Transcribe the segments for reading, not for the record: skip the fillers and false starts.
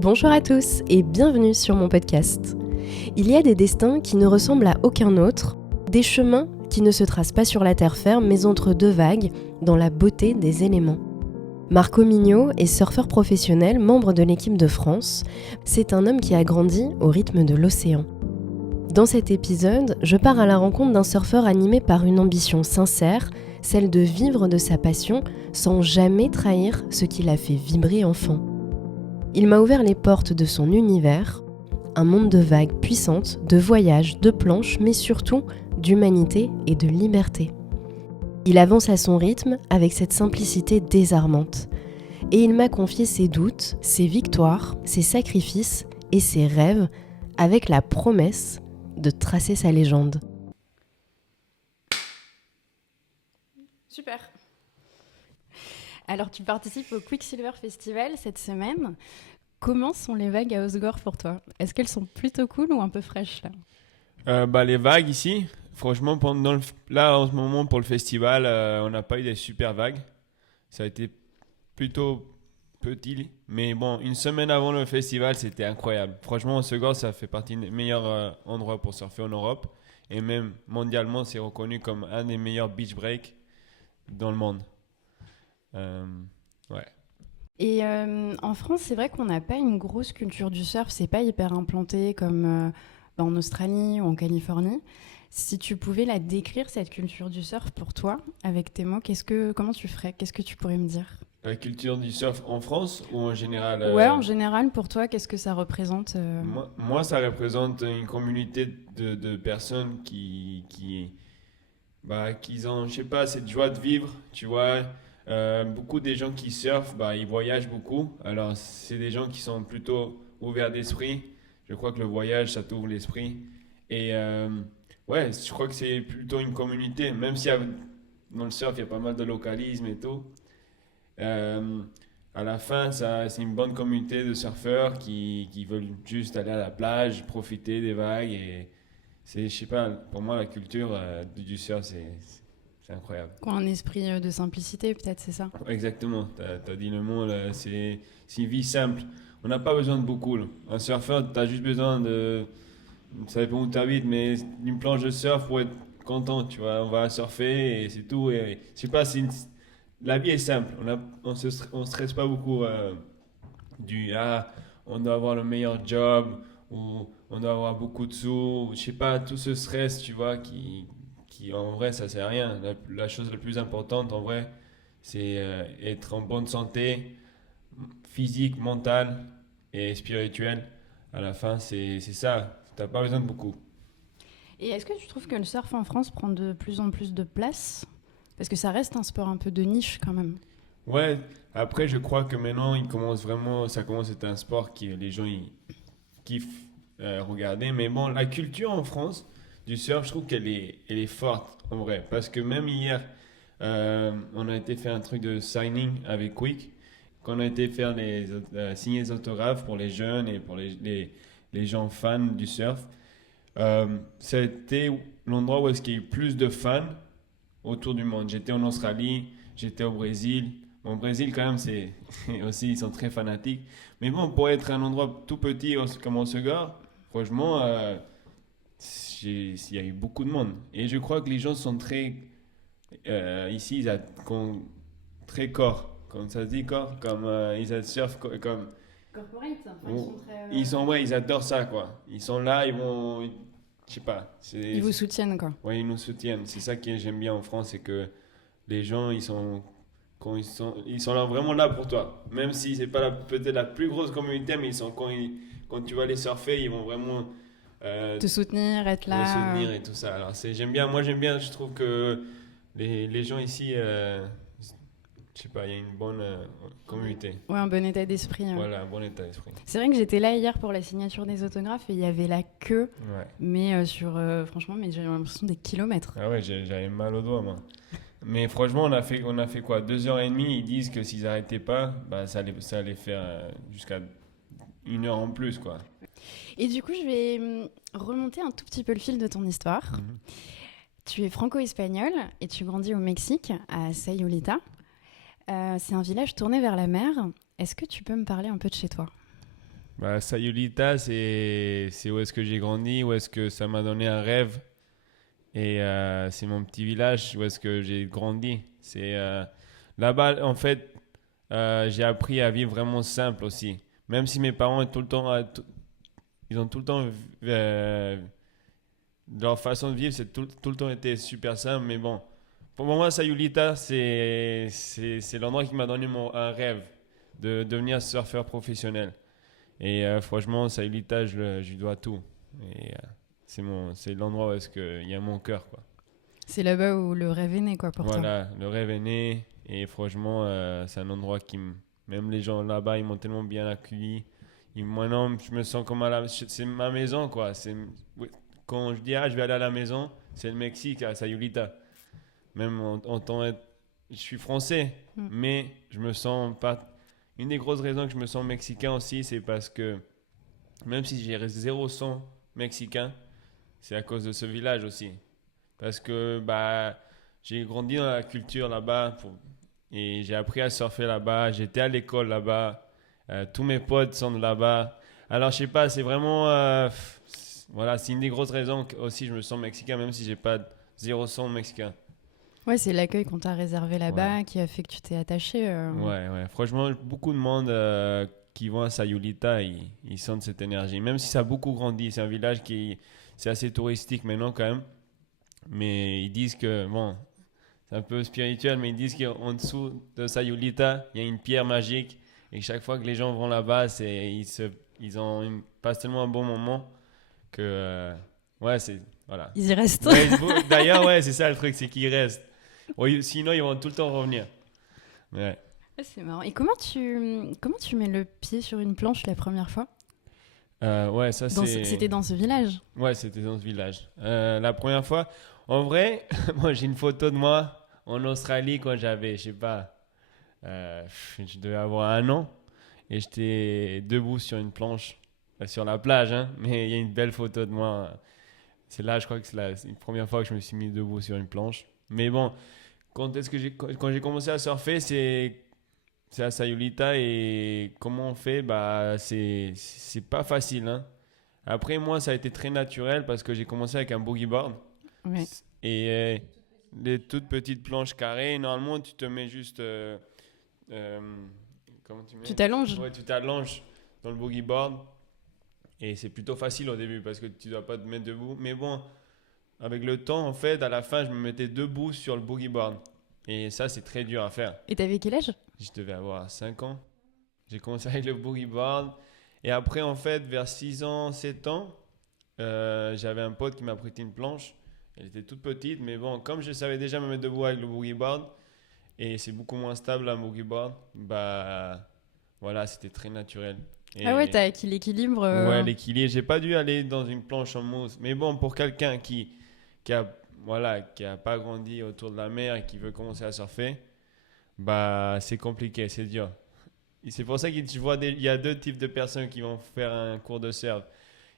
Bonjour à tous et bienvenue sur mon podcast. Il y a des destins qui ne ressemblent à aucun autre, des chemins qui ne se tracent pas sur la terre ferme mais entre deux vagues, dans la beauté des éléments. Marco Mignot est surfeur professionnel, membre de l'équipe de France. C'est un homme qui a grandi au rythme de l'océan. Dans cet épisode, je pars à la rencontre d'un surfeur animé par une ambition sincère, celle de vivre de sa passion sans jamais trahir ce qui l'a fait vibrer enfant. Il m'a ouvert les portes de son univers, un monde de vagues puissantes, de voyages, de planches, mais surtout d'humanité et de liberté. Il avance à son rythme avec cette simplicité désarmante. Et il m'a confié ses doutes, ses victoires, ses sacrifices et ses rêves avec la promesse de tracer sa légende. Super. Alors, tu participes au Quicksilver Festival cette semaine. Comment sont les vagues à Osgore pour toi ? Est-ce qu'elles sont plutôt cool ou un peu fraîches là ? Les vagues ici, franchement, là en ce moment pour le festival, on n'a pas eu des super vagues. Ça a été plutôt petit, mais bon, une semaine avant le festival, c'était incroyable. Franchement, Osgore, ça fait partie des meilleurs endroits pour surfer en Europe. Et même mondialement, c'est reconnu comme un des meilleurs beach breaks dans le monde. Ouais. Et en France, c'est vrai qu'on n'a pas une grosse culture du surf. C'est pas hyper implanté comme en Australie ou en Californie. Si tu pouvais la décrire, cette culture du surf pour toi, avec tes mots, comment tu ferais ? Qu'est-ce que tu pourrais me dire ? La culture du surf en France ou en général Ouais, en général, pour toi, qu'est-ce que ça représente Moi, ça représente une communauté de personnes qui ont, je sais pas, cette joie de vivre, tu vois. Beaucoup des gens qui surfent, ils voyagent beaucoup. Alors, c'est des gens qui sont plutôt ouverts d'esprit. Je crois que le voyage, ça t'ouvre l'esprit. Et ouais, je crois que c'est plutôt une communauté, même si dans le surf, il y a pas mal de localisme et tout. À la fin, c'est une bonne communauté de surfeurs qui veulent juste aller à la plage, profiter des vagues. Et je sais pas, pour moi, la culture du surf, c'est incroyable. Quoi, un esprit de simplicité, peut-être, c'est ça ? Exactement, t'as dit le mot, là, c'est une vie simple. On n'a pas besoin de beaucoup. Là. Un surfeur, t'as juste besoin de. Ça dépend où t'habites, mais une planche de surf pour être content, tu vois. On va surfer et c'est tout. Et, je sais pas, la vie est simple. On stresse pas beaucoup on doit avoir le meilleur job ou on doit avoir beaucoup de sous. Je sais pas, tout ce stress, tu vois, qui en vrai, ça sert à rien. La chose la plus importante, en vrai, c'est être en bonne santé, physique, mentale et spirituelle. À la fin, c'est ça. T'as pas besoin de beaucoup. Et est-ce que tu trouves que le surf en France prend de plus en plus de place ? Parce que ça reste un sport un peu de niche quand même. Ouais, après, je crois que maintenant, ça commence à être un sport que les gens ils kiffent regarder. Mais bon, la culture en France du surf, je trouve elle est forte en vrai. Parce que même hier, on a été faire un truc de signing avec Quick. Qu'on a été faire signer des autographes pour les jeunes et pour les gens fans du surf. C'était l'endroit où il y a eu plus de fans autour du monde. J'étais en Australie, j'étais au Brésil. Bon, au Brésil, quand même, c'est aussi, ils sont très fanatiques. Mais bon, pour être un endroit tout petit comme Osgore, franchement, il y a eu beaucoup de monde. Et je crois que les gens sont très. Ici, très corps. Comme ça se dit corps, comme ils surfent comme. Corporate, Ils adorent ça, quoi. Ils sont là, ils vont. Je sais pas. Ils vous soutiennent, quoi. Oui, ils nous soutiennent. C'est ça que j'aime bien en France, c'est que les gens, ils sont là, vraiment là pour toi. Même si c'est pas peut-être la plus grosse communauté, mais quand tu vas les surfer, ils vont vraiment te soutenir, être là. te soutenir et tout ça. Alors j'aime bien. Je trouve que les gens ici, je sais pas, il y a une bonne communauté. Ouais, un bon état d'esprit. Voilà, un bon état d'esprit. C'est vrai que j'étais là hier pour la signature des autographes et il y avait la queue, Ouais. mais franchement, j'avais l'impression des kilomètres. Ah ouais, j'avais mal au doigt, moi. Mais franchement, on a fait quoi, 2h30. Ils disent que s'ils n'arrêtaient pas, ça allait faire jusqu'à 1 heure en plus, quoi. Et du coup, je vais remonter un tout petit peu le fil de ton histoire. Mm-hmm. Tu es franco-espagnol et tu grandis au Mexique, à c'est un village tourné vers la mer. Est-ce que tu peux me parler un peu de chez toi ? Bah, Sayulita, c'est où est-ce que j'ai grandi, où est-ce que ça m'a donné un rêve. Et c'est mon petit village où est-ce que j'ai grandi. Là-bas, en fait, j'ai appris à vivre vraiment simple aussi. Même si mes parents tout le temps, ils ont tout le temps, euh, leur façon de vivre, c'est tout le temps été super simple. Mais bon, pour moi, Sayulita, c'est l'endroit qui m'a donné un rêve de devenir surfeur professionnel. Et franchement, Sayulita, je lui dois tout. Et c'est l'endroit où est-ce qu'il y a mon cœur, quoi. C'est là-bas où le rêve est né, quoi, pour toi. Voilà, le rêve est né. Et franchement, c'est un endroit même les gens là-bas, ils m'ont tellement bien accueilli. Maintenant, je me sens comme c'est ma maison, quoi. Oui, quand je dis, je vais aller à la maison, c'est le Mexique, à Sayulita. Même en tant que... Je suis français, mais je me sens pas... Une des grosses raisons que je me sens mexicain aussi, c'est parce que même si j'ai 0 sang mexicain, c'est à cause de ce village aussi. Parce que bah, j'ai grandi dans la culture là-bas et j'ai appris à surfer là-bas. J'étais à l'école là-bas. Tous mes potes sont de là-bas. Alors, je sais pas, c'est vraiment. Voilà, c'est une des grosses raisons que aussi je me sens mexicain, même si j'ai pas 0 sang mexicain. Ouais, c'est l'accueil qu'on t'a réservé là-bas Ouais. qui a fait que tu t'es attaché. Ouais. Franchement, beaucoup de monde qui vont à Sayulita, ils sentent cette énergie. Même si ça a beaucoup grandi, c'est un village c'est assez touristique maintenant quand même. Mais ils disent que, bon, c'est un peu spirituel, mais ils disent qu'en dessous de Sayulita, il y a une pierre magique. Et chaque fois que les gens vont là-bas, ils passent tellement un bon moment que, ouais, c'est, voilà. Ils y restent. Ouais, d'ailleurs, ouais, c'est ça le truc, c'est qu'ils restent. Ouais, sinon, ils vont tout le temps revenir. Ouais. C'est marrant. Et comment tu mets le pied sur une planche la première fois? Ouais, ça c'est. C'était dans ce village? Ouais, c'était dans ce village. La première fois, en vrai, moi j'ai une photo de moi en Australie quand j'avais, je sais pas, je devais avoir 1 an et j'étais debout sur une planche, sur la plage, hein, mais il y a une belle photo de moi. C'est là, je crois que c'est la première fois que je me suis mis debout sur une planche. Mais bon, quand j'ai commencé à surfer, c'est à Sayulita et comment on fait, bah c'est pas facile, hein. Après, moi, ça a été très naturel parce que j'ai commencé avec un boogie board. Ouais. Et les toutes petites planches carrées, normalement, tu te mets juste. Comment tu mets? Tu t'allonges? Ouais, tu t'allonges dans le boogie board. Et c'est plutôt facile au début parce que tu dois pas te mettre debout. Mais bon, avec le temps, en fait, à la fin, je me mettais debout sur le boogie board. Et ça, c'est très dur à faire. Et t'avais quel âge? Je devais avoir 5 ans. J'ai commencé avec le boogie board. Et après, en fait, vers 6 ans, 7 ans, j'avais un pote qui m'a prêté une planche. Elle était toute petite, mais bon, comme je savais déjà me mettre debout avec le boogie board, et c'est beaucoup moins stable un boogie board, bah voilà, c'était très naturel. Ah ouais, Et t'as acquis l'équilibre. ouais, l'équilibre, j'ai pas dû aller dans une planche en mousse. Mais bon, pour quelqu'un qui a pas grandi autour de la mer et qui veut commencer à surfer, bah c'est compliqué, c'est dur. Et c'est pour ça que tu vois, il y a 2 types de personnes qui vont faire un cours de surf.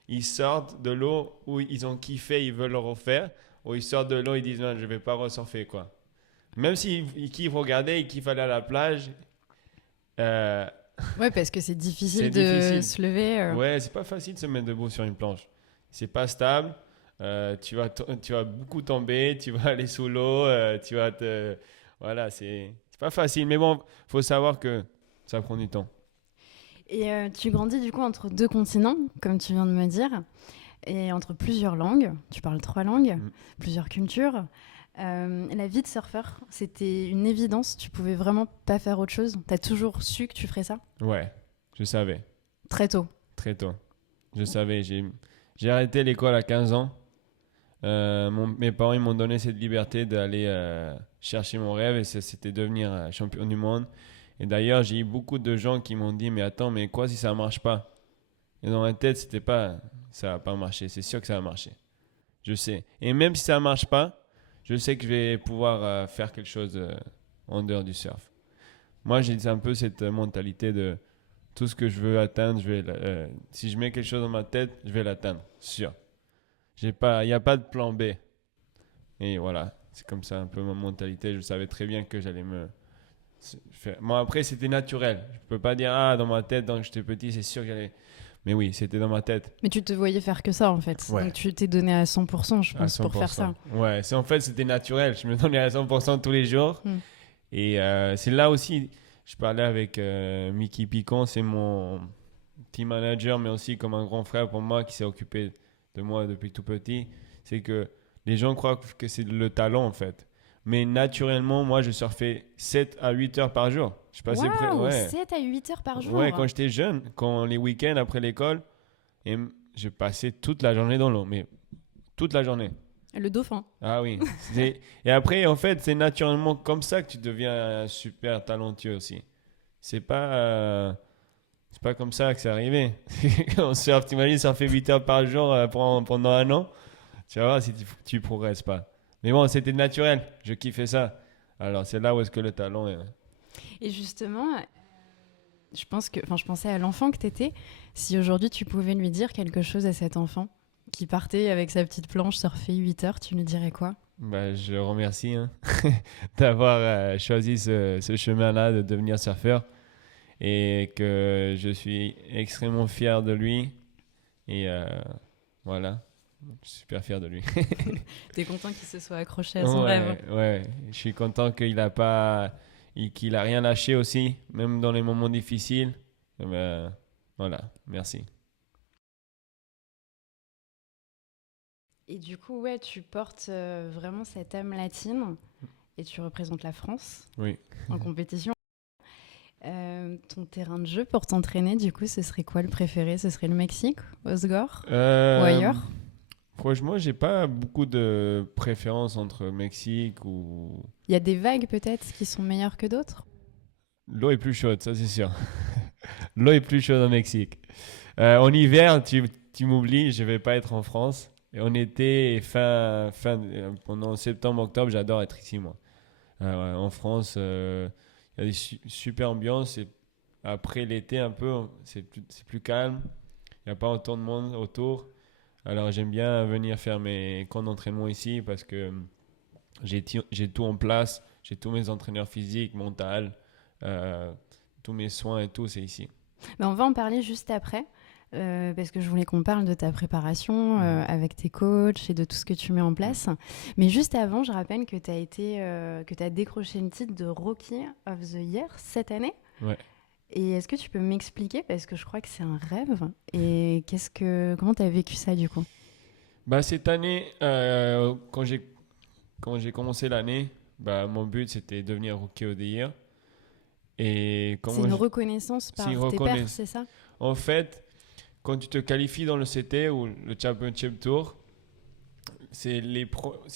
Ils sortent de l'eau où ils ont kiffé, ils veulent le refaire, ou ils sortent de l'eau, ils disent non, je vais pas resurfer, quoi. Même s'ils kiffent regarder, ils kiffent aller à la plage. euh, Ouais, parce que c'est difficile C'est de difficile. se lever. Ouais, c'est pas facile de se mettre debout sur une planche. C'est pas stable. Tu vas beaucoup tomber, tu vas aller sous l'eau, tu vas te. Voilà, c'est pas facile. Mais bon, faut savoir que ça prend du temps. Et tu grandis du coup entre 2 continents, comme tu viens de me dire, et entre plusieurs langues. Tu parles 3 langues, plusieurs cultures. La vie de surfeur, c'était une évidence. Tu pouvais vraiment pas faire autre chose. T'as toujours su que tu ferais ça? Ouais, je savais. Très tôt. Très tôt. Je savais. J'ai arrêté l'école à 15 ans. Mes parents ils m'ont donné cette liberté d'aller chercher mon rêve et c'était devenir champion du monde. Et d'ailleurs, j'ai eu beaucoup de gens qui m'ont dit mais attends, mais quoi si ça marche pas? Et dans ma tête, c'était pas ça va pas marcher, c'est sûr que ça va marcher. Je sais. Et même si ça marche pas, je sais que je vais pouvoir faire quelque chose en dehors du surf. Moi, j'ai un peu cette mentalité de tout ce que je veux atteindre, si je mets quelque chose dans ma tête, je vais l'atteindre, sûr. Il n'y a pas de plan B. Et voilà, c'est comme ça un peu ma mentalité. Je savais très bien que j'allais me faire. Moi, après, c'était naturel. Je peux pas dire, dans ma tête, quand j'étais petit, c'est sûr que j'allais. Mais oui, c'était dans ma tête. Mais tu te voyais faire que ça, en fait. Ouais. Donc, tu t'es donné à 100%, je À pense, pour faire ça. 100%. Ouais, en fait, c'était naturel. Je me donnais à 100% tous les jours. Et c'est là aussi, je parlais avec Mickey Picon, c'est mon team manager, mais aussi comme un grand frère pour moi qui s'est occupé de moi depuis tout petit. C'est que les gens croient que c'est le talent, en fait. Mais naturellement, moi, je surfais 7 à 8 heures par jour. Je passais Waouh, 7 à 8 heures par jour. Ouais, quand j'étais jeune, quand les week-ends après l'école, et je passais toute la journée dans l'eau, mais toute la journée. Le dauphin. Ah oui. Et après, en fait, c'est naturellement comme ça que tu deviens super talentueux aussi. C'est pas comme ça que c'est arrivé. On surfe, t'imagines, ça fait 8 heures par jour pendant un an. Tu vas voir si tu progresses pas. Mais bon, c'était naturel. Je kiffais ça. Alors, c'est là où est-ce que le talent est. Et justement, je pensais à l'enfant que t'étais. Si aujourd'hui, tu pouvais lui dire quelque chose à cet enfant qui partait avec sa petite planche, surfer 8 heures, tu lui dirais quoi? Bah, je le remercie d'avoir choisi ce chemin-là de devenir surfeur et que je suis extrêmement fier de lui. Et voilà, je suis super fier de lui. T'es content qu'il se soit accroché à son rêve? Ouais, je suis content qu'il a rien lâché aussi, même dans les moments difficiles. Et ben, voilà, merci. Et du coup, ouais, tu portes vraiment cette âme latine et tu représentes la France en compétition. Ton terrain de jeu pour t'entraîner, du coup, ce serait quoi le préféré? Ce serait le Mexique, Osgore ou ailleurs? Franchement, j'ai pas beaucoup de préférence entre Mexique ou... Il y a des vagues peut-être qui sont meilleures que d'autres? L'eau est plus chaude, ça c'est sûr. L'eau est plus chaude au Mexique. En hiver, tu m'oublies, je vais pas être en France. Et en été, pendant septembre-octobre, j'adore être ici, moi. En France, il y a des super ambiances. Et après l'été, un peu, c'est plus calme. Il n'y a pas autant de monde autour. Alors, j'aime bien venir faire mes camps d'entraînement ici parce que j'ai tout en place. J'ai tous mes entraîneurs physiques, mentaux, tous mes soins et tout, c'est ici. Mais on va en parler juste après. Parce que je voulais qu'on parle de ta préparation avec tes coachs et de tout ce que tu mets en place. Mais juste avant, je rappelle que tu as décroché le titre de Rookie of the Year cette année. Ouais. Et est-ce que tu peux m'expliquer, parce que je crois que c'est un rêve, et comment tu as vécu ça du coup? Bah, cette année, quand j'ai commencé l'année, bah, mon but c'était devenir Rookie of the Year. Et c'est une reconnaissance par tes pairs, c'est ça? En fait, quand tu te qualifies dans le CT ou le Championship Tour, si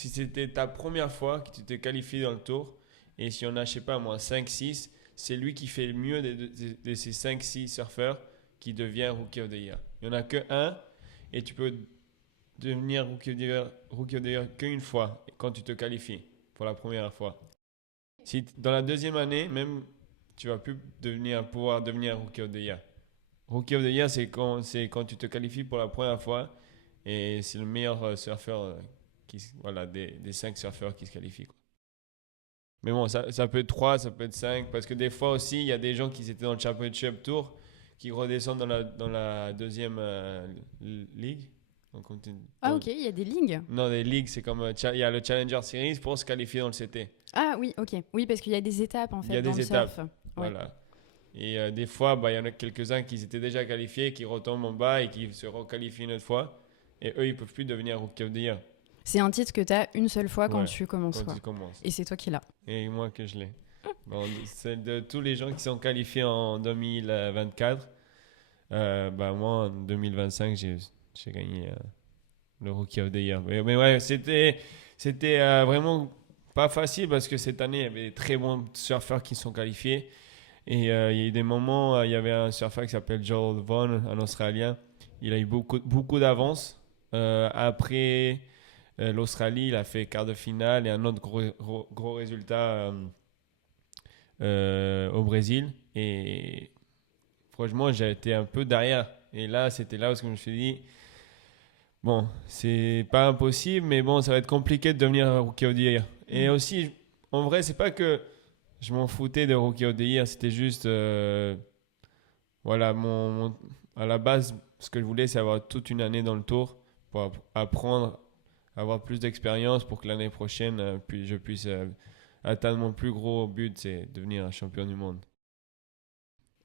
c'était ta première fois que tu te qualifies dans le tour, et si on a, je sais pas moi, 5-6, c'est lui qui fait le mieux de ces 5-6 surfeurs qui devient Rookie of the Year. Il n'y en a que un, et tu peux devenir Rookie of the Year qu'une fois quand tu te qualifies pour la première fois. Si dans la deuxième année, même, tu vas plus pouvoir devenir Rookie of the Year. Rookie of the Year, c'est quand tu te qualifies pour la première fois et c'est le meilleur surfeur des 5 surfeurs qui se qualifient, quoi. Mais bon, ça peut être 3, ça peut être 5, parce que des fois aussi, il y a des gens qui étaient dans le Championship Tour qui redescendent dans la deuxième ligue. Ok, il y a des ligues. Non, des ligues, c'est comme il y a le Challenger Series pour se qualifier dans le CT. Ah oui, ok. Oui, parce qu'il y a des étapes en fait. Il y a dans des le étapes. Surf. Voilà. Ouais. Et des fois, il y en a quelques-uns qui étaient déjà qualifiés, qui retombent en bas et qui se requalifient une autre fois. Et eux, ils ne peuvent plus devenir Rookie of the Year. C'est un titre que tu as une seule fois quand tu commences. Quand tu commences. Et c'est toi qui l'as. Et moi que je l'ai. Bon, c'est de tous les gens qui sont qualifiés en 2024. Moi, en 2025, j'ai gagné le Rookie of the Year. Mais ouais, c'était vraiment pas facile parce que cette année, il y avait des très bons surfeurs qui sont qualifiés. Et il y a eu des moments, il y avait un surfeur qui s'appelle Joel Vaughan, un Australien. Il a eu beaucoup d'avance. Après l'Australie, il a fait quart de finale et un autre gros résultat au Brésil. Et franchement, j'ai été un peu derrière. Et là, c'était là où je me suis dit, bon, c'est pas impossible, mais bon, ça va être compliqué de devenir un Rookie of the Year. Et aussi, en vrai, c'est pas que je m'en foutais de Rookie of the Year, c'était juste voilà, à la base, ce que je voulais, c'est avoir toute une année dans le tour pour apprendre, avoir plus d'expérience pour que l'année prochaine, puis je puisse atteindre mon plus gros but, c'est devenir un champion du monde.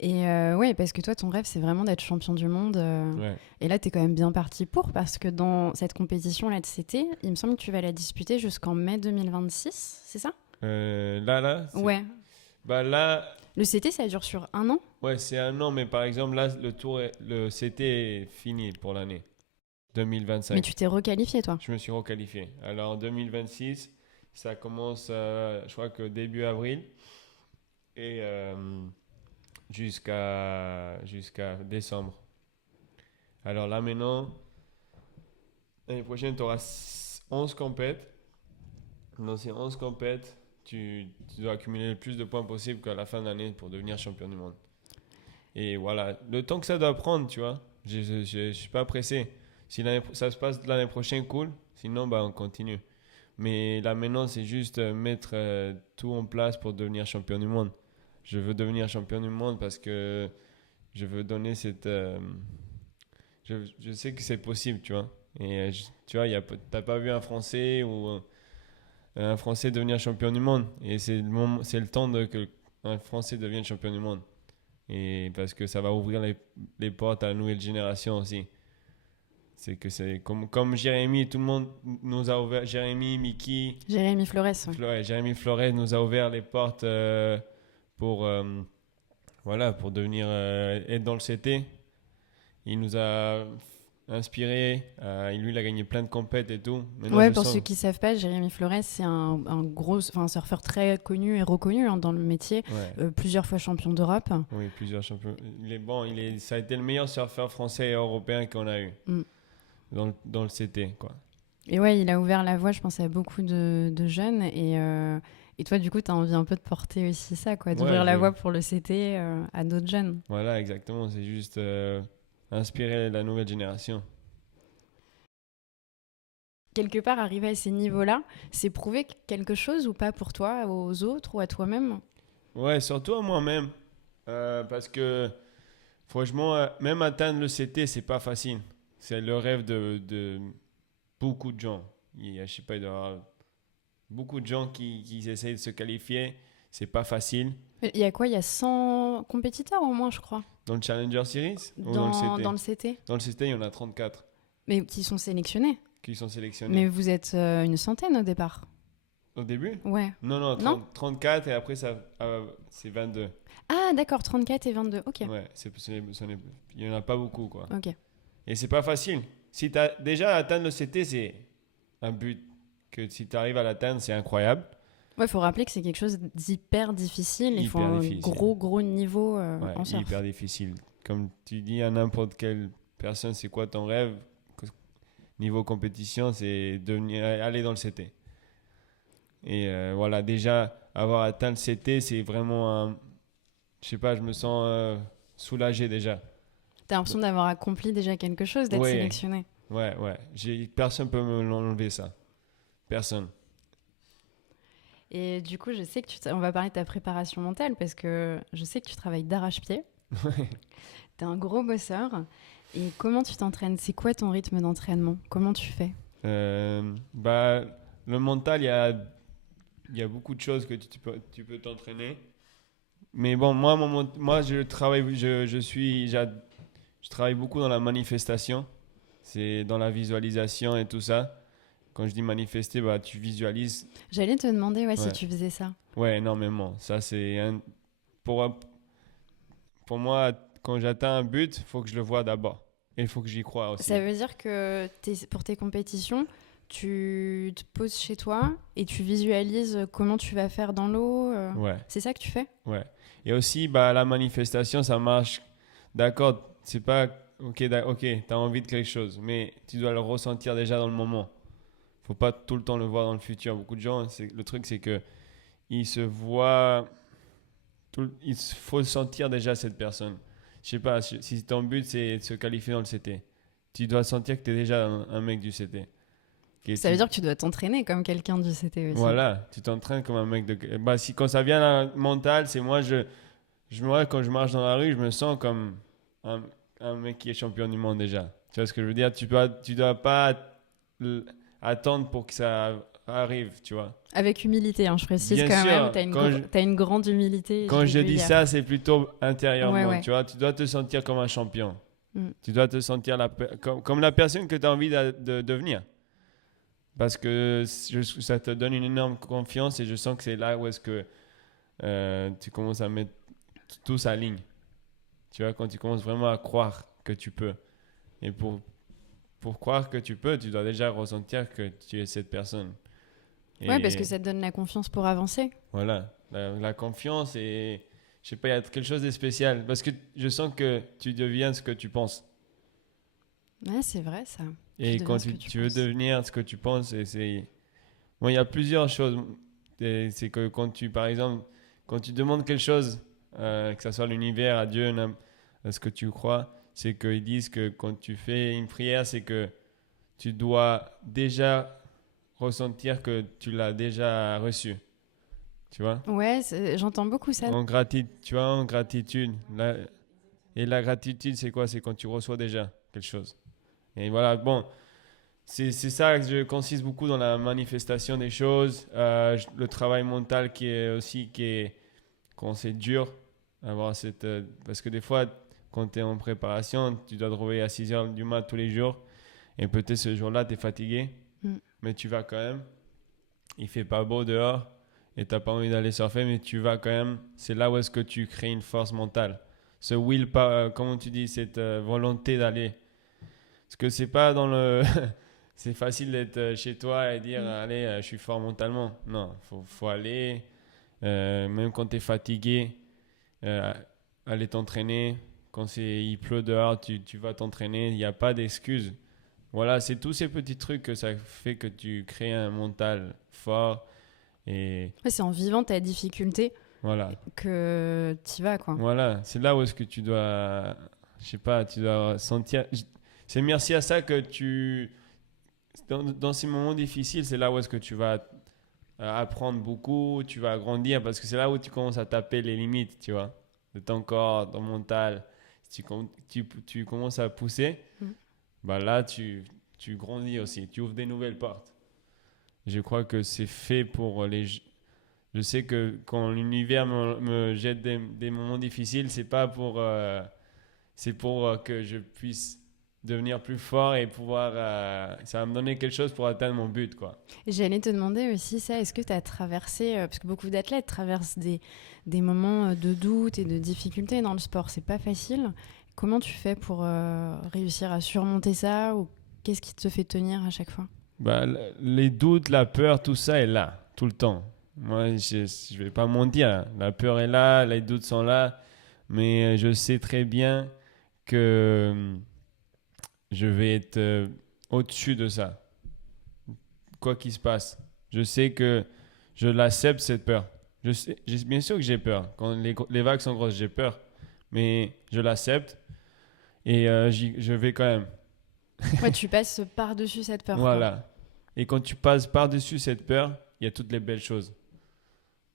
Et ouais, parce que toi, ton rêve, c'est vraiment d'être champion du monde. Ouais. Et là, tu es quand même bien parti pour, parce que dans cette compétition-là de CT, il me semble que tu vas la disputer jusqu'en mai 2026, c'est ça? Là, Ouais. bah là, Le CT, ça dure sur 1 an? ouais, c'est un an, mais par exemple, là, le CT est fini pour l'année 2025. Mais tu t'es requalifié, toi? Je me suis requalifié. Alors en 2026, ça commence, je crois que début avril, et jusqu'à décembre. Alors là maintenant, l'année prochaine, tu auras 11 compètes. Dans ces 11 compètes, tu dois accumuler le plus de points possible qu'à la fin de l'année pour devenir champion du monde. Et voilà, le temps que ça doit prendre, tu vois, je suis pas pressé. Si ça se passe l'année prochaine, cool. Sinon, bah, on continue. Mais là maintenant, c'est juste mettre tout en place pour devenir champion du monde. Je veux devenir champion du monde parce que je veux donner cette... je sais que c'est possible, tu vois. Et tu vois, t'as pas vu un Français ou un Français devenir champion du monde. Et c'est le temps que un Français devienne champion du monde. Et parce que ça va ouvrir les portes à la nouvelle génération aussi. C'est que c'est comme Jérémy, tout le monde nous a ouvert. Jérémy, Mickey. Jérémy Flores. Ouais. Jérémy Flores nous a ouvert les portes pour, pour devenir être dans le CT. Il nous a inspiré. Lui, il a gagné plein de compètes et tout. Maintenant, Ouais, pour ceux qui ne savent pas, Jérémy Flores, c'est un surfeur très connu et reconnu dans le métier. Ouais. Plusieurs fois champion d'Europe. Oui, plusieurs champions. Ça a été le meilleur surfeur français et européen qu'on a eu dans le CT, quoi. Et ouais, il a ouvert la voie, je pense, à beaucoup de jeunes. Et toi, du coup, tu as envie un peu de porter aussi ça, quoi, d'ouvrir la voie pour le CT à d'autres jeunes. Voilà, exactement. C'est juste inspirer la nouvelle génération. Quelque part, arriver à ces niveaux-là, c'est prouver quelque chose ou pas pour toi, aux autres ou à toi-même? Ouais, surtout à moi-même. Parce que, franchement, même atteindre le CT, c'est pas facile. C'est le rêve de beaucoup de gens. Je sais pas, il doit y avoir beaucoup de gens qui essayent de se qualifier. C'est pas facile. Il y a quoi? Il y a 100 compétiteurs au moins, je crois. Dans le Challenger Series ou dans le CT? Dans le CT. Dans le CT, il y en a 34. Mais qui sont sélectionnés? Qui sont sélectionnés. Mais vous êtes une centaine au départ? Au début? Ouais. Non, 34 et après, c'est 22. Ah, d'accord, 34 et 22, ok. Ouais, il n'y en a pas beaucoup, quoi. Ok. Et c'est pas facile. Si tu as déjà atteint le CT, c'est un but que si tu arrives à l'atteindre, c'est incroyable. Ouais, il faut rappeler que c'est quelque chose d'hyper difficile. Il faut un gros niveau en surf. Hyper difficile. Comme tu dis à n'importe quelle personne, c'est quoi ton rêve? Niveau compétition, c'est aller dans le CT. Et voilà, déjà, avoir atteint le CT, c'est vraiment je sais pas, je me sens soulagé déjà. T'as l'impression d'avoir accompli déjà quelque chose, d'être sélectionné. Ouais. Personne peut me l'enlever, ça. Personne. Et du coup, je sais que on va parler de ta préparation mentale parce que je sais que tu travailles d'arrache-pied. T'es un gros bosseur. Et comment tu t'entraînes? C'est quoi ton rythme d'entraînement? Comment tu fais? Le mental, il y a beaucoup de choses que tu peux t'entraîner. Mais bon, moi je travaille beaucoup dans la manifestation. C'est dans la visualisation et tout ça. Quand je dis manifester, bah, tu visualises. J'allais te demander si tu faisais ça. Ouais, énormément. Ça, pour moi, quand j'atteins un but, il faut que je le vois d'abord. Et il faut que j'y croie aussi. Ça veut dire que pour tes compétitions, tu te poses chez toi et tu visualises comment tu vas faire dans l'eau. Ouais. C'est ça que tu fais? Ouais. Et aussi, la manifestation, ça marche. D'accord, c'est pas... Ok, t'as envie de quelque chose, mais tu dois le ressentir déjà dans le moment. Faut pas tout le temps le voir dans le futur. Beaucoup de gens, le truc, c'est que ils se voient... Il faut sentir déjà cette personne. Je sais pas, si ton but, c'est de se qualifier dans le CT, tu dois sentir que tu es déjà un mec du CT. Ça veut dire que tu dois t'entraîner comme quelqu'un du CT aussi. Voilà, tu t'entraînes comme un mec de... quand ça vient mental, c'est moi, quand je marche dans la rue, je me sens comme un mec qui est champion du monde déjà. Tu vois ce que je veux dire? Tu dois pas attendre pour que ça arrive, tu vois. Avec humilité, hein, je précise Bien quand sûr, même. T'as une grande humilité. Quand je l'ai vu dis hier. ça, c'est plutôt intérieurement, Ouais. tu vois. Tu dois te sentir comme un champion. Mm. Tu dois te sentir comme la personne que tu as envie de devenir. Parce que ça te donne une énorme confiance et je sens que c'est là où est-ce que tu commences à mettre tout sa ligne. Tu vois, quand tu commences vraiment à croire que tu peux. Et pour croire que tu peux, tu dois déjà ressentir que tu es cette personne. Ouais, parce que ça te donne la confiance pour avancer. Voilà, la confiance et je sais pas, il y a quelque chose de spécial parce que je sens que tu deviens ce que tu penses. Ouais, c'est vrai ça. Et quand tu veux devenir ce que tu penses, bon, il y a plusieurs choses. C'est que par exemple, quand tu demandes quelque chose, que ce soit l'univers, à Dieu, à ce que tu crois, c'est qu'ils disent que quand tu fais une prière, c'est que tu dois déjà ressentir que tu l'as déjà reçu. Tu vois? Ouais, j'entends beaucoup ça. En gratitude, tu vois, en gratitude. Et la gratitude, c'est quoi? C'est quand tu reçois déjà quelque chose. Et voilà, bon, c'est ça que je consiste beaucoup dans la manifestation des choses. Le travail mental quand c'est dur, avoir parce que des fois, quand tu es en préparation, tu dois te réveiller à 6 heures du mat tous les jours. Et peut-être ce jour-là, tu es fatigué, mais tu vas quand même. Il fait pas beau dehors et tu n'as pas envie d'aller surfer, mais tu vas quand même. C'est là où est-ce que tu crées une force mentale. Ce comment tu dis, cette volonté d'aller. Parce que c'est pas dans le... c'est facile d'être chez toi et dire, allez, je suis fort mentalement. Non, faut aller, même quand tu es fatigué, aller t'entraîner. Quand il pleut dehors, tu vas t'entraîner. Il n'y a pas d'excuses. Voilà, c'est tous ces petits trucs que ça fait que tu crées un mental fort. Et Ouais, c'est en vivant ta difficulté voilà. que tu vas, quoi. Voilà, c'est là où est-ce que tu dois... Je sais pas, tu dois sentir... C'est merci à ça que dans ces moments difficiles, c'est là où est-ce que tu vas apprendre beaucoup, tu vas grandir, parce que c'est là où tu commences à taper les limites, tu vois, de ton corps, ton mental. Si tu commences à pousser, bah là, tu grandis aussi, tu ouvres des nouvelles portes. Je crois que c'est fait pour les... Je sais que quand l'univers me jette des moments difficiles, c'est pas pour... c'est pour que je puisse devenir plus fort et pouvoir... ça va me donner quelque chose pour atteindre mon but, quoi. Et j'allais te demander aussi ça, est-ce que tu as traversé, parce que beaucoup d'athlètes traversent des moments de doute et de difficulté dans le sport, c'est pas facile. Comment tu fais pour réussir à surmonter ça, ou qu'est-ce qui te fait tenir à chaque fois? Bah, les doutes, la peur, tout ça est là, tout le temps. Moi, je vais pas mentir, hein. La peur est là, les doutes sont là, mais je sais très bien que je vais être au-dessus de ça, quoi qu'il se passe. Je sais que je l'accepte, cette peur. Bien sûr que j'ai peur. Quand les vagues sont grosses, j'ai peur, mais je l'accepte et je vais quand même. Ouais, tu passes par-dessus cette peur. Voilà. Quoi. Et quand tu passes par-dessus cette peur, il y a toutes les belles choses.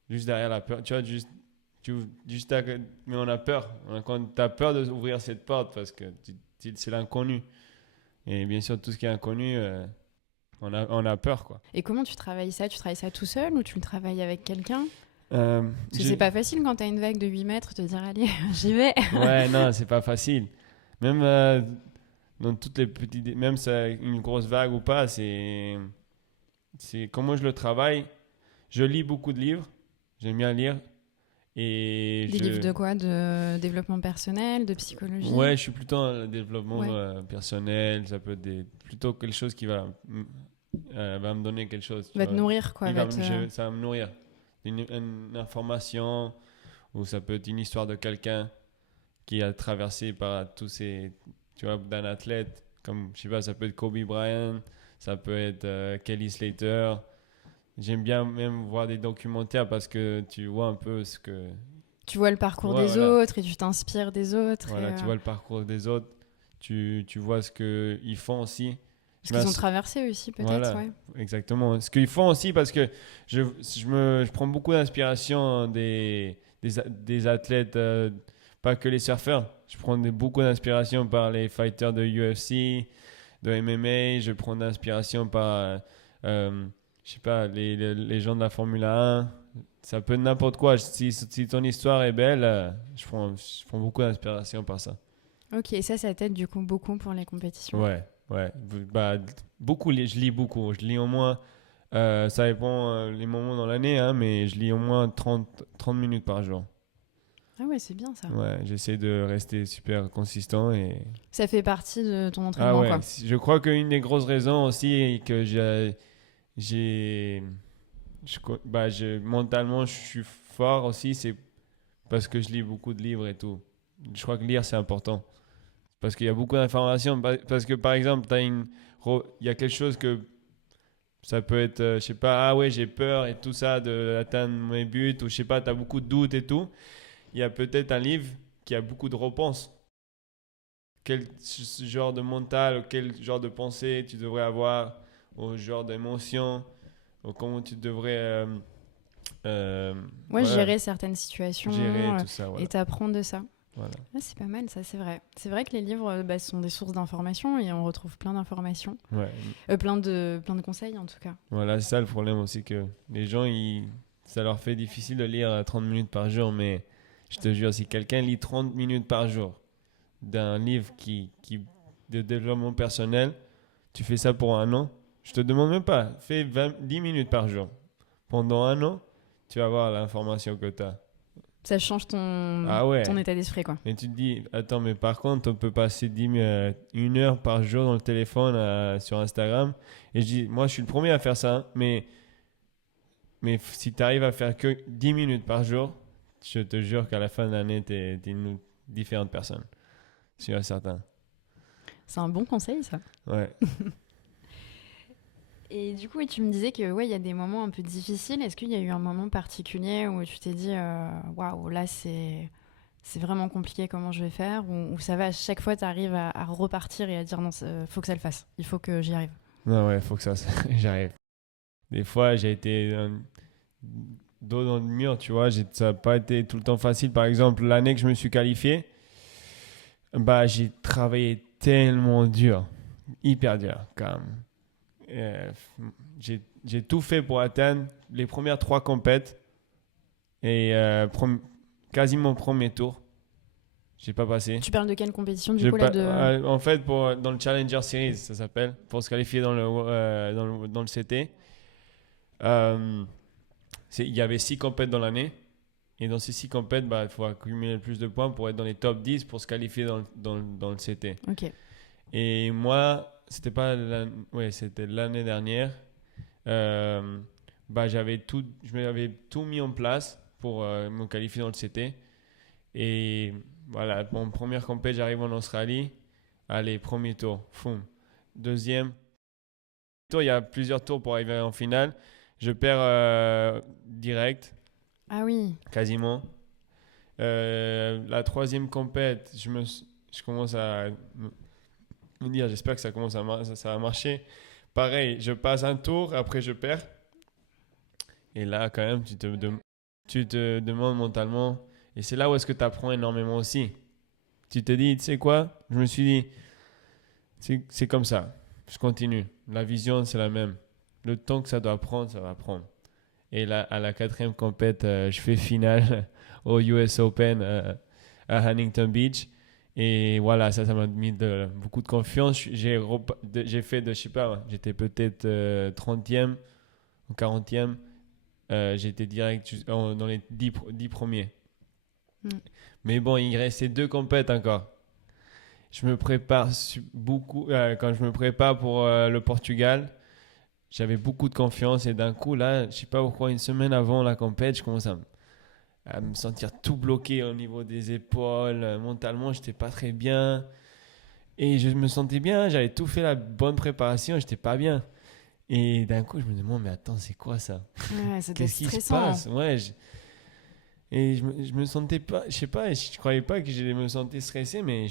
Juste derrière la peur, tu vois, mais on a peur. Quand tu as peur d'ouvrir cette porte parce que c'est l'inconnu. Et bien sûr, tout ce qui est inconnu, on a peur, quoi. Et comment tu travailles ça? Tu travailles ça tout seul ou tu le travailles avec quelqu'un? Parce que c'est pas facile quand tu as une vague de 8 mètres, te dire allez, j'y vais. Ouais, non, c'est pas facile. Même dans toutes les petites... Même ça, une grosse vague ou pas, c'est comment je le travaille. Je lis beaucoup de livres. J'aime bien lire. Et Des livres de quoi? De développement personnel, de psychologie? Ouais, je suis plutôt dans le développement personnel. Ça peut être plutôt quelque chose qui va me donner quelque chose. Va te nourrir, quoi. Ça va me nourrir. Une information, ou ça peut être une histoire de quelqu'un qui a traversé par tous ces... Tu vois, d'un athlète. Comme, je sais pas, ça peut être Kobe Bryant, ça peut être Kelly Slater. J'aime bien même voir des documentaires parce que tu vois un peu ce que... Tu vois le parcours des autres et tu t'inspires des autres. Voilà, tu vois le parcour des autres. Tu vois ce qu'ils font aussi. Ce qu'ils ont traversé aussi, peut-être. Voilà, ouais. Exactement. Ce qu'ils font aussi parce que je prends beaucoup d'inspiration des athlètes, pas que les surfeurs. Je prends beaucoup d'inspiration par les fighters de UFC, de MMA. Je prends d'inspiration par, je sais pas, les gens de la Formule 1. Ça peut être n'importe quoi. Si ton histoire est belle, je prends beaucoup d'inspiration par ça. Ok, et ça t'aide du coup beaucoup pour les compétitions. Ouais. Bah, je lis beaucoup. Je lis au moins, ça dépend les moments dans l'année, hein, mais je lis au moins 30 minutes par jour. Ah ouais, c'est bien ça. Ouais, j'essaie de rester super consistant. Ça fait partie de ton Ah entraînement, ouais, quoi. je crois qu'une des grosses raisons aussi est que mentalement, je suis fort aussi, c'est parce que je lis beaucoup de livres et tout. Je crois que lire, c'est important. Parce qu'il y a beaucoup d'informations. Parce que, par exemple, il y a quelque chose que ça peut être, je sais pas, ah ouais, j'ai peur et tout ça d'atteindre mes buts, ou je sais pas, tu as beaucoup de doutes et tout. Il y a peut-être un livre qui a beaucoup de réponses. Quel genre de mental, quel genre de pensée tu devrais avoir, ou genre d'émotion, ou comment tu devrais Gérer certaines situations gérer tout ça. Voilà. et t'apprendre de ça. Voilà. Ah, c'est pas mal, ça, c'est vrai. C'est vrai que les livres sont des sources d'informations et on retrouve plein d'informations. Ouais. Plein de conseils, en tout cas. Voilà, c'est ça le problème aussi, que les gens, ça leur fait difficile de lire 30 minutes par jour, mais je te jure, si quelqu'un lit 30 minutes par jour d'un livre de développement personnel, tu fais ça pour un an, je te demande même pas, fais 10 minutes par jour. Pendant un an, tu vas voir l'information que tu as. Ça change ton état d'esprit, quoi. Et tu te dis, attends, mais par contre, on peut passer 1 heure par jour dans le téléphone sur Instagram. Et je dis, moi, je suis le premier à faire ça, hein, mais si tu arrives à faire que 10 minutes par jour, je te jure qu'à la fin de l'année, tu es une différente personne. Je suis certain. C'est un bon conseil, ça. Ouais. Et du coup, tu me disais que il y a des moments un peu difficiles. Est-ce qu'il y a eu un moment particulier où tu t'es dit waouh, là c'est vraiment compliqué, comment je vais faire, ou ça va, à chaque fois tu arrives à repartir et à dire non, faut que ça le fasse, il faut que j'y arrive. Non, ouais, faut que j'arrive. Des fois, j'ai été dos dans le mur, tu vois, ça n'a pas été tout le temps facile. Par exemple, l'année que je me suis qualifié, bah, j'ai travaillé tellement dur, hyper dur quand même. J'ai tout fait pour atteindre les premières 3 compètes et quasiment premier tour. J'ai pas passé. Tu parles de quelle compétition du coup là En fait, dans le Challenger Series, ça s'appelle, pour se qualifier dans le CT. Il y avait 6 compètes dans l'année. Et dans ces 6 compètes, il faut accumuler le plus de points pour être dans les top 10 pour se qualifier dans le CT. Ok. Et moi, c'était l'année dernière. Je m'avais tout mis en place pour me qualifier dans le CT. Et voilà, mon première compétition, j'arrive en Australie. Allez, premier tour, foum. Deuxième tour, il y a plusieurs tours pour arriver en finale. Je perds direct. Ah oui. Quasiment. La troisième compétition, je commence à me dire, j'espère que ça va marcher. Pareil, je passe un tour, après je perds. Et là, quand même, tu te demandes mentalement. Et c'est là où est-ce que tu apprends énormément aussi. Tu te dis, tu sais quoi? Je me suis dit, c'est comme ça. Je continue. La vision, c'est la même. Le temps que ça doit prendre, ça va prendre. Et là, à la 4e compétition, je fais finale au US Open à Huntington Beach. Et voilà, ça m'a mis beaucoup de confiance. J'ai fait je sais pas, j'étais peut-être 30e ou 40e. J'étais direct dans les 10 premiers. Mais bon, il restait 2 compètes encore. Je me prépare beaucoup. Quand je me prépare pour le Portugal, j'avais beaucoup de confiance. Et d'un coup, là, je sais pas pourquoi, une semaine avant la compète, je commence à me sentir tout bloqué au niveau des épaules. Mentalement, j'étais pas très bien. Et je me sentais bien, j'avais tout fait la bonne préparation, j'étais pas bien. Et d'un coup, je me demande, mais attends, c'est quoi ça? Ouais, Qu'est-ce qui se passe? Ouais, et je me sentais pas, je sais pas, je croyais pas que je me sentais stressé, mais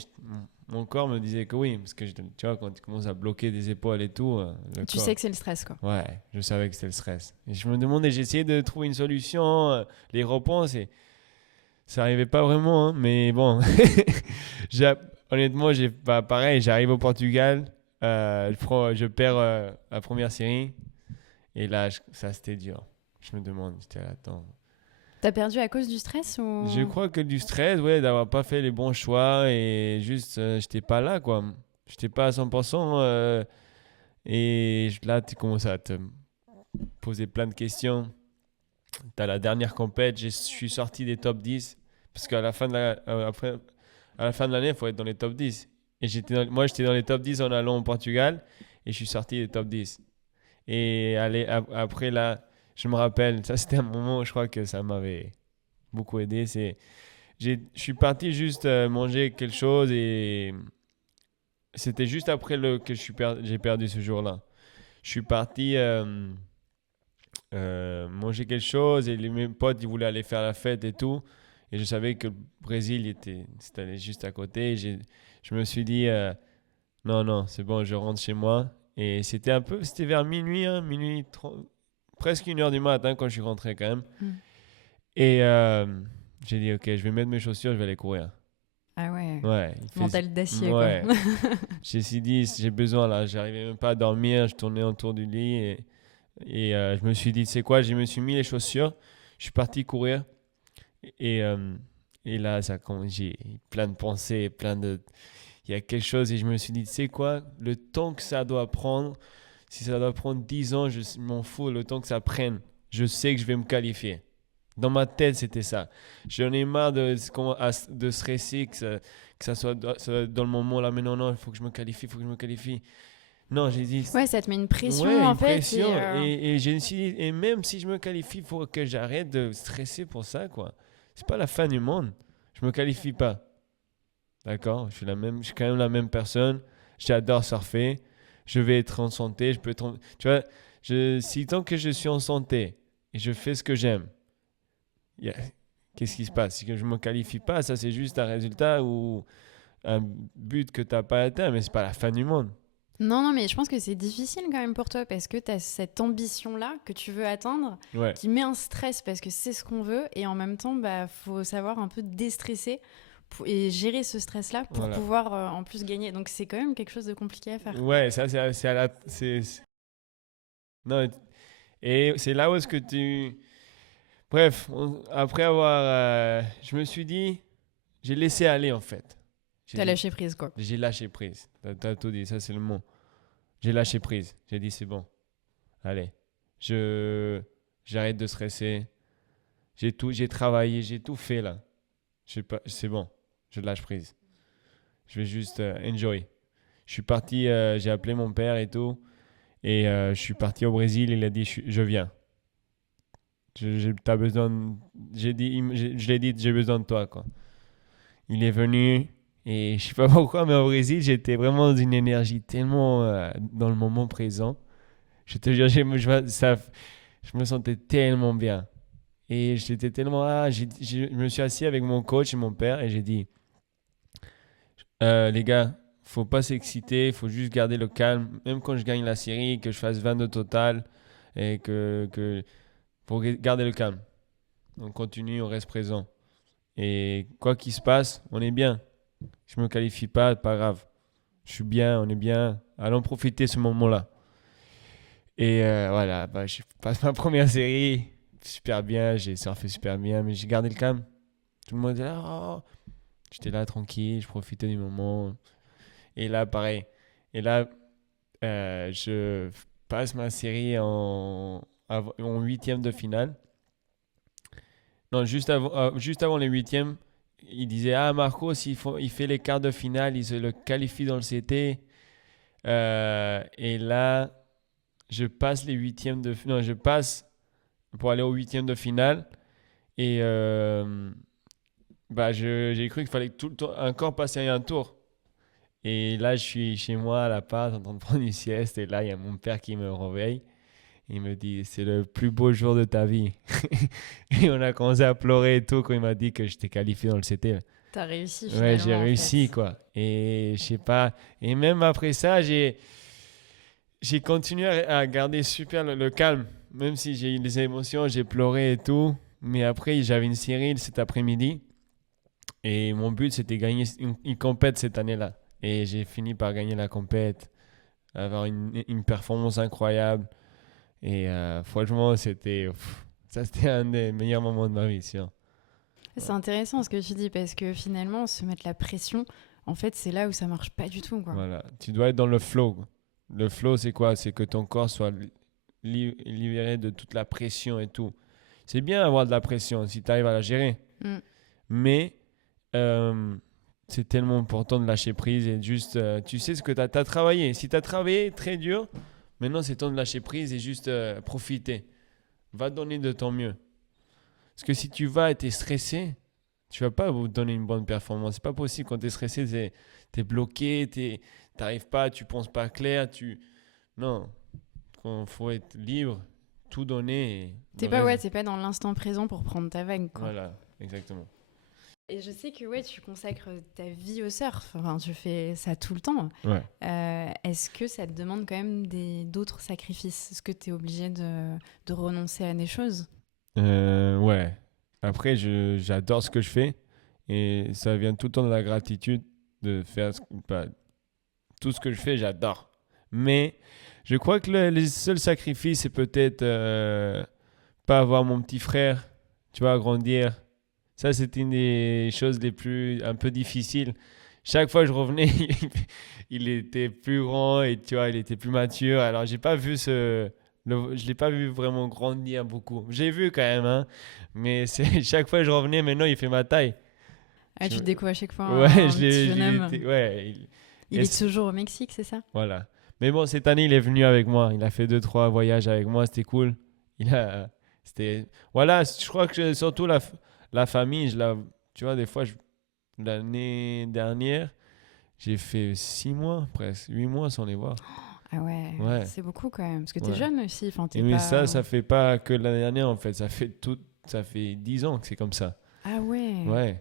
mon corps me disait que oui, parce que tu vois, quand tu commences à bloquer des épaules et tout, tu sais que c'est le stress, quoi. Ouais, je savais que c'était le stress. Et je me demandais, j'essayais de trouver une solution, les réponses, et Ça n'arrivait pas vraiment, hein, mais bon. Honnêtement, pareil, j'arrive au Portugal, je perds la première série, et là, ça c'était dur. Je me demande, j'étais là, attends. T'as perdu à cause du stress ou... Je crois que du stress, ouais, d'avoir pas fait les bons choix, et juste, j'étais pas là, quoi. J'étais pas à 100%, et là, tu commences à te poser plein de questions. T'as la dernière compète, je suis sorti des top 10, parce qu'à la fin de à la fin de l'année, il faut être dans les top 10. Et moi, j'étais dans les top 10 en allant au Portugal, et je suis sorti des top 10. Et après, là, je me rappelle, ça c'était un moment où je crois que ça m'avait beaucoup aidé. Je suis parti juste manger quelque chose, et c'était juste après que j'ai perdu ce jour-là. Je suis parti manger quelque chose, et mes potes ils voulaient aller faire la fête et tout. Et je savais que le Brésil c'était juste à côté. Je me suis dit, non, non, c'est bon, je rentre chez moi. Et c'était vers minuit, hein, minuit 30, presque 1h du matin quand je suis rentré quand même. Et j'ai dit, ok, je vais mettre mes chaussures, je vais aller courir. Ah ouais, Ouais. mental d'acier, ouais. quoi. J'ai dit, j'ai besoin là, j'arrivais même pas à dormir, je tournais autour du lit. Et je me suis dit, c'est quoi, je me suis mis les chaussures, je suis parti courir. Et là, j'ai plein de pensées, il y a quelque chose, et je me suis dit, tu sais quoi, le temps que ça doit prendre, si ça doit prendre 10 ans, je m'en fous, le temps que ça prenne, je sais que je vais me qualifier. Dans ma tête, c'était ça. J'en ai marre de stresser, que ça soit dans le moment là, mais non, il faut que je me qualifie, Non, j'ai dit... Ouais, ça te met une pression, ouais, en fait. Pression. Et je me suis dit, et même si je me qualifie, il faut que j'arrête de stresser pour ça, quoi. C'est pas la fin du monde. Je me qualifie pas. D'accord? Je suis quand même la même personne. J'adore surfer. Je vais être en santé. Tu vois, si tant que je suis en santé et je fais ce que j'aime, qu'est-ce qui se passe? Si je me qualifie pas, ça c'est juste un résultat ou un but que tu n'as pas atteint, mais c'est pas la fin du monde. Non, mais je pense que c'est difficile quand même pour toi parce que tu as cette ambition-là que tu veux atteindre qui met un stress parce que c'est ce qu'on veut et en même temps, faut savoir un peu déstresser et gérer ce stress-là pour pouvoir en plus gagner. Donc c'est quand même quelque chose de compliqué à faire. Ouais, ça Non, et c'est là où est-ce que tu... Bref, après avoir... je me suis dit, j'ai laissé aller en fait. T'as lâché prise, quoi. J'ai lâché prise. T'as tout dit, ça c'est le mot. J'ai lâché prise. J'ai dit c'est bon. Allez, j'arrête de stresser. J'ai travaillé, j'ai tout fait là. C'est bon, je lâche prise. Je vais juste enjoy. Je suis parti, j'ai appelé mon père et tout. Et je suis parti au Brésil, il a dit je viens. T'as besoin je l'ai dit, j'ai besoin de toi, quoi. Il est venu et je sais pas pourquoi, mais au Brésil, j'étais vraiment dans une énergie tellement dans le moment présent. Je te jure, je me sentais tellement bien. Et j'étais tellement... je me suis assis avec mon coach et mon père et j'ai dit, les gars, faut pas s'exciter, faut juste garder le calme. Même quand je gagne la série, que je fasse 22 total, et faut garder le calme. On continue, on reste présent. Et quoi qu'il se passe, on est bien. Je me qualifie pas grave. Je suis bien, on est bien. Allons profiter de ce moment-là. Et voilà, je passe ma première série, super bien, j'ai surfé super bien, mais j'ai gardé le calme. Tout le monde était là, oh. J'étais là tranquille, je profitais du moment. Et là, pareil. Et là, je passe ma série en 8e de finale. Non, juste avant les 8e, il disait, Marcos, il fait les quarts de finale, il se le qualifie dans le CT. Et là, je passe les 8e de finale. Non, je passe pour aller aux 8e de finale. Et j'ai cru qu'il fallait encore passer un tour. Et là, je suis chez moi à l'appart en train de prendre une sieste. Et là, il y a mon père qui me réveille. Il me dit, c'est le plus beau jour de ta vie. Et on a commencé à pleurer et tout quand il m'a dit que j'étais qualifié dans le CT. T'as réussi finalement. Ouais, j'ai réussi, quoi. Et je sais pas. Et même après ça, j'ai continué à garder super le calme. Même si j'ai eu des émotions, j'ai pleuré et tout. Mais après, j'avais une série cet après-midi. Et mon but, c'était gagner une compète cette année-là. Et j'ai fini par gagner la compète, avoir une performance incroyable. Et franchement, c'était un des meilleurs moments de ma vie, sûr. C'est intéressant ce que tu dis parce que finalement, se mettre la pression, en fait, c'est là où ça marche pas du tout, quoi. Voilà. Tu dois être dans le flow. Le flow, c'est quoi? C'est que ton corps soit libéré de toute la pression et tout. C'est bien d'avoir de la pression si tu arrives à la gérer. Mm. Mais c'est tellement important de lâcher prise et juste, tu sais ce que tu as travaillé. Si tu as travaillé très dur, maintenant c'est temps de lâcher prise et juste profiter. Va donner de ton mieux. Parce que si tu vas et tu es stressé, tu vas pas vous donner une bonne performance. C'est pas possible quand tu es stressé, tu es bloqué, tu n'arrives pas, tu penses pas clair. Non, il faut être libre, tout donner. T'es pas dans l'instant présent pour prendre ta vague, quoi. Voilà, exactement. Et je sais que tu consacres ta vie au surf, enfin, tu fais ça tout le temps. Ouais. Est-ce que ça te demande quand même d'autres sacrifices? Est-ce que tu es obligé de renoncer à des choses? Ouais. Après, j'adore ce que je fais et ça vient tout le temps de la gratitude de faire tout ce que je fais, j'adore. Mais je crois que les seuls sacrifices, c'est peut-être pas avoir mon petit frère, tu vois, grandir. Ça, c'est une des choses les plus un peu difficiles. Chaque fois que je revenais, il était plus grand et tu vois, il était plus mature. Alors, j'ai pas vu je l'ai pas vu vraiment grandir beaucoup. J'ai vu quand même, hein. Mais chaque fois que je revenais, maintenant, il fait ma taille. Ah, tu te découvres à chaque fois Ouais, un petit jeune homme. Il est toujours au Mexique, c'est ça? Voilà. Mais bon, cette année, il est venu avec moi. Il a fait 2-3 voyages avec moi. C'était cool. Voilà, je crois que surtout la famille, tu vois, des fois, l'année dernière, j'ai fait 6 mois, presque 8 mois sans les voir. Ah ouais. C'est beaucoup quand même. Parce que t'es jeune aussi. Mais ça fait pas que l'année dernière, en fait. Ça fait 10 ans que c'est comme ça. Ah ouais.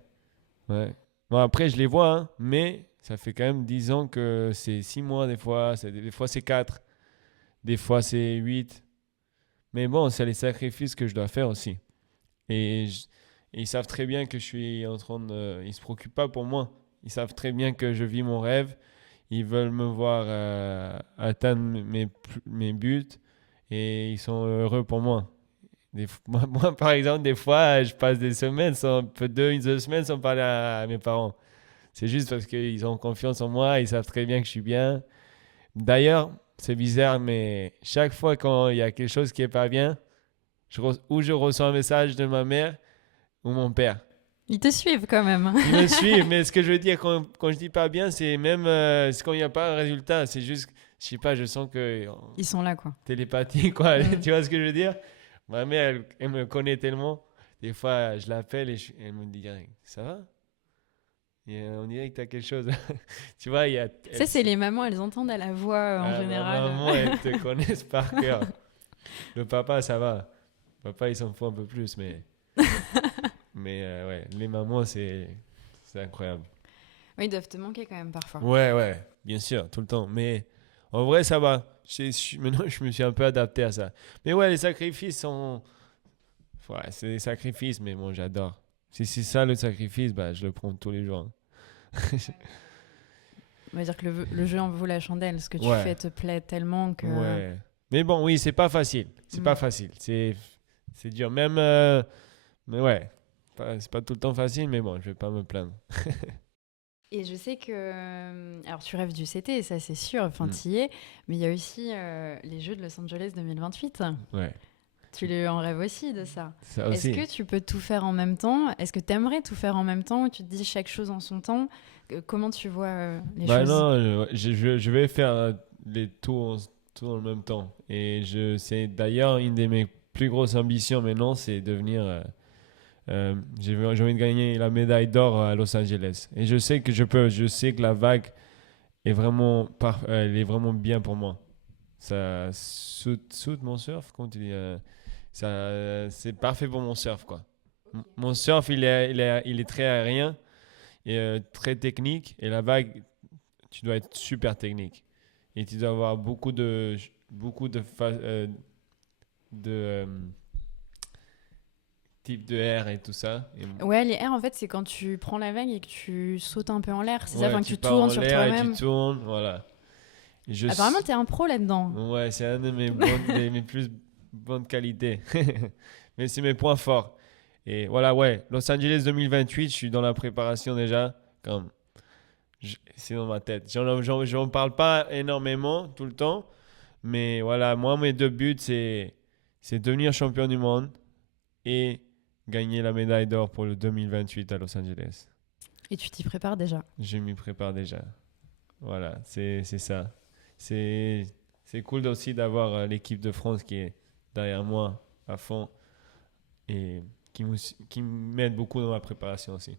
Ouais. Bon, après, je les vois, hein, mais ça fait quand même 10 ans que c'est 6 mois des fois. Des fois, c'est 4. Des fois, c'est 8. Mais bon, c'est les sacrifices que je dois faire aussi. Et ils savent très bien que je suis en train de... Ils se préoccupent pas pour moi. Ils savent très bien que je vis mon rêve. Ils veulent me voir atteindre mes buts. Et ils sont heureux pour moi. Moi, par exemple, des fois, je passe des semaines, une semaine sans parler à mes parents. C'est juste parce qu'ils ont confiance en moi. Ils savent très bien que je suis bien. D'ailleurs, c'est bizarre, mais chaque fois quand il y a quelque chose qui est pas bien, je reçois un message de ma mère ou mon père. Ils te suivent quand même. Ils me suivent, mais ce que je veux dire quand je dis pas bien, c'est même c'est quand il n'y a pas un résultat. C'est juste, je sais pas, je sens que... Ils sont là, quoi. Télépathie, quoi. Tu vois ce que je veux dire? Ma mère, elle me connaît tellement. Des fois, je l'appelle et elle me dit, ça va? Et on dirait que tu as quelque chose. Tu vois, Ça, c'est les mamans, elles entendent à la voix en général. Ma maman, elles te connaissent par cœur. Le papa, ça va. Le papa, il s'en fout un peu plus, mais... ouais, les mamans, c'est incroyable. Oui, ils doivent te manquer quand même parfois. Ouais, bien sûr, tout le temps. Mais en vrai, ça va. Maintenant, je me suis un peu adapté à ça. Mais ouais, les sacrifices sont... Ouais, c'est des sacrifices, mais bon, j'adore. Si c'est ça le sacrifice, bah, je le prends tous les jours. On va dire que le jeu en vaut la chandelle. Ce que tu fais te plaît tellement que... Ouais. Mais bon, oui, c'est pas facile. C'est pas facile. C'est dur. Même... Mais ouais, c'est pas tout le temps facile, mais bon, je vais pas me plaindre. Et je sais que... Alors, tu rêves du CT, ça c'est sûr, enfin, t'y y es. Mais il y a aussi les Jeux de Los Angeles 2028. Ouais. Tu en rêves aussi de ça. Aussi. Est-ce que tu peux tout faire en même temps? Est-ce que tu aimerais tout faire en même temps? Tu te dis chaque chose en son temps? Comment tu vois les choses? Non, je vais faire tout en même temps. Et c'est d'ailleurs une de mes plus grosses ambitions maintenant, c'est devenir... j'ai envie de gagner la médaille d'or à Los Angeles. Et je sais que je peux. Je sais que la vague est vraiment, elle est vraiment bien pour moi. Ça saute mon surf, comment tu dis c'est parfait pour mon surf, quoi. Mon surf, il est très aérien et très technique. Et la vague, tu dois être super technique. Et tu dois avoir beaucoup de type de air et tout ça. Et Ouais, les airs, en fait, c'est quand tu prends la vague et que tu sautes un peu en l'air. C'est ça, ouais, enfin, que tu tu pars tournes en sur l'air et toi-même. tu tournes, voilà. Et Apparemment, t'es un pro là-dedans. Ouais, c'est un de mes plus bonnes qualités. Mais c'est mes points forts. Et voilà, ouais, Los Angeles 2028, je suis dans la préparation déjà. Comme, c'est dans ma tête. J'en parle pas énormément tout le temps. Mais voilà, moi, mes deux buts, c'est devenir champion du monde et gagner la médaille d'or pour le 2028 à Los Angeles. Et tu t'y prépares déjà. Je m'y prépare déjà. Voilà, c'est ça. C'est cool aussi d'avoir l'équipe de France qui est derrière moi à fond et qui m'aide beaucoup dans ma préparation aussi.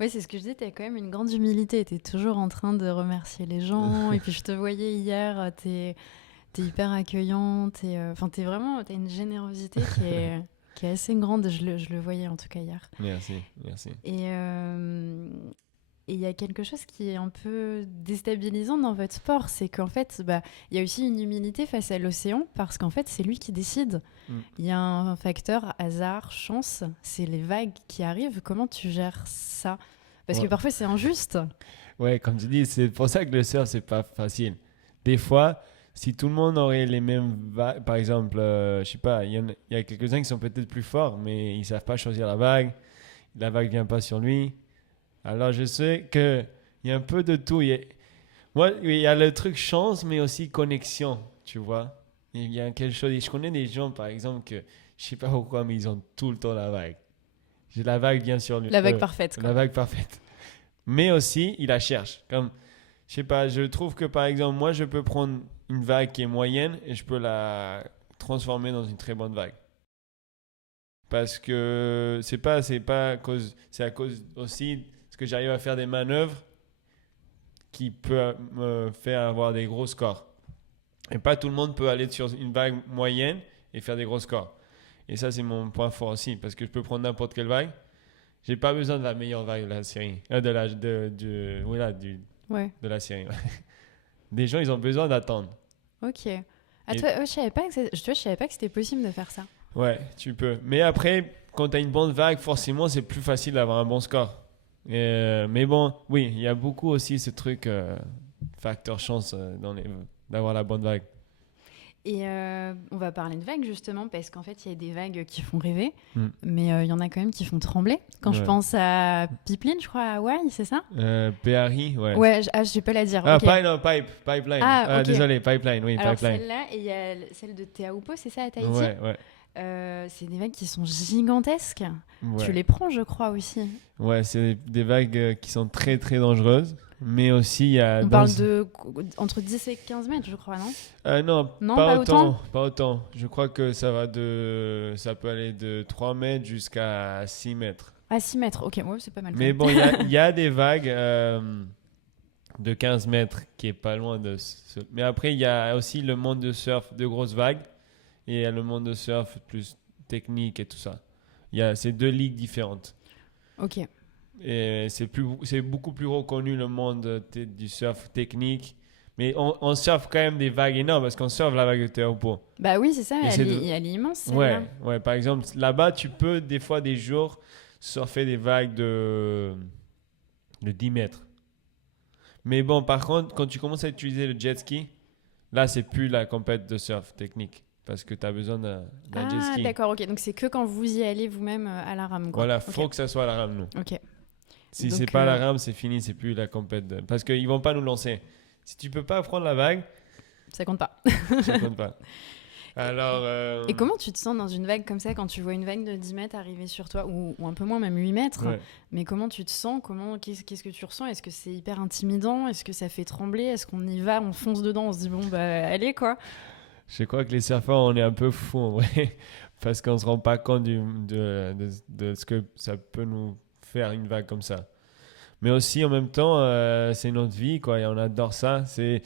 Oui, c'est ce que je disais, tu as quand même une grande humilité. Tu es toujours en train de remercier les gens. Et puis je te voyais hier, tu es hyper accueillant. Enfin, tu as une générosité qui est assez grande. Je le voyais en tout cas hier. Merci. Et il y a quelque chose qui est un peu déstabilisant dans votre sport, c'est qu'en fait, il y a aussi une humilité face à l'océan, parce qu'en fait, c'est lui qui décide. Il y a un facteur hasard, chance, c'est les vagues qui arrivent. Comment tu gères ça? Parce que parfois, c'est injuste. Ouais, comme tu dis, c'est pour ça que le surf, c'est pas facile. Des fois, si tout le monde aurait les mêmes vagues, par exemple, je sais pas, il y a quelques-uns qui sont peut-être plus forts, mais ils savent pas choisir la vague vient pas sur lui. Alors, je sais qu'il y a un peu de tout. Il y a le truc chance, mais aussi connexion, tu vois. Il y a quelque chose. Et je connais des gens, par exemple, que je sais pas pourquoi, mais ils ont tout le temps la vague. La vague vient sur lui. La vague parfaite. La vague parfaite. Mais aussi, il la cherche. Comme, je sais pas, je trouve que, par exemple, moi, je peux prendre une vague qui est moyenne et je peux la transformer dans une très bonne vague. Parce que c'est à cause aussi que j'arrive à faire des manœuvres qui peuvent me faire avoir des gros scores. Et pas tout le monde peut aller sur une vague moyenne et faire des gros scores. Et ça, c'est mon point fort aussi, parce que je peux prendre n'importe quelle vague. J'ai pas besoin de la meilleure vague de la série. De la série. Des gens, ils ont besoin d'attendre. Ok. Je savais pas que c'était possible de faire ça. Ouais, tu peux. Mais après, quand tu as une bonne vague, forcément, c'est plus facile d'avoir un bon score. Mais bon, oui, il y a beaucoup aussi ce truc, facteur chance, d'avoir la bonne vague. Et on va parler de vagues justement, parce qu'en fait, il y a des vagues qui font rêver, mais il y en a quand même qui font trembler. Quand je pense à Pipeline, je crois, à Hawaï, c'est ça? PRI, ouais. Ouais, je sais pas la dire. Ah, okay. Pipeline. Ah, okay. Désolé, Pipeline, oui, alors, Pipeline. Celle-là, et il y a celle de Teahupo'o, c'est ça, à Tahiti? Ouais. C'est des vagues qui sont gigantesques. Ouais. Tu les prends, je crois, aussi. Ouais, c'est des vagues qui sont très, très dangereuses. Mais aussi, il y a... On parle entre 10 et 15 mètres, je crois, non? Non, pas autant. Je crois que ça peut aller de 3 mètres jusqu'à 6 mètres. À 6 mètres, ok, ouais, c'est pas mal. Mais bon, il y a des vagues de 15 mètres qui est pas loin de... Mais après, il y a aussi le monde de surf de grosses vagues. Et il y a le monde de surf plus technique et tout ça. C'est deux ligues différentes. Ok. Et c'est beaucoup plus reconnu le monde du surf technique. Mais on surfe quand même des vagues énormes parce qu'on surfe la vague de Teahupo'o. Bah oui, c'est ça, elle est immense. Ouais, par exemple, là-bas, tu peux des fois, des jours, surfer des vagues de 10 mètres. Mais bon, par contre, quand tu commences à utiliser le jet ski, là, c'est plus la compète de surf technique. Parce que tu as besoin d'un jet ski. Ah, d'accord, ok. Donc, c'est que quand vous y allez vous-même à la rame, quoi. Voilà, faut que ça soit à la rame, nous. Ok. Si c'est pas à la rame, c'est fini, c'est plus la compète. Parce qu'ils vont pas nous lancer. Si tu peux pas prendre la vague... Ça compte pas. Ça compte pas. Alors... Et comment tu te sens dans une vague comme ça, quand tu vois une vague de 10 mètres arriver sur toi, ou un peu moins, même 8 mètres, mais comment tu te sens? Qu'est-ce que tu ressens? Est-ce que c'est hyper intimidant? Est-ce que ça fait trembler? Est-ce qu'on y va, on fonce dedans, on se dit, bon, bah, allez, quoi? Je crois que les surfeurs, on est un peu fous, en vrai, parce qu'on se rend pas compte de ce que ça peut nous faire, une vague comme ça. Mais aussi, en même temps, c'est notre vie, quoi, et on adore ça. C'est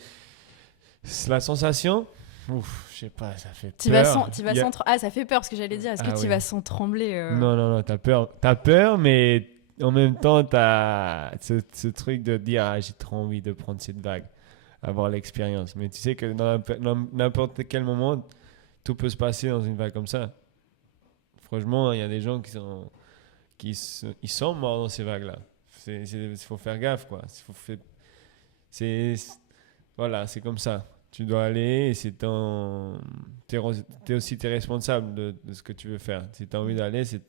la sensation... Ouf, je sais pas, ça fait peur. Ah, ça fait peur, parce que j'allais dire, est-ce que tu vas sans trembler Non, t'as peur. T'as peur, mais en même temps, t'as ce truc de dire, j'ai trop envie de prendre cette vague, avoir l'expérience. Mais tu sais que dans n'importe quel moment, tout peut se passer dans une vague comme ça. franchement, il y a des gens ils sont morts dans ces vagues-là. Il faut faire gaffe, quoi. Voilà, c'est comme ça. Tu dois aller et t'es aussi responsable de ce que tu veux faire. Si tu as envie d'aller, c'est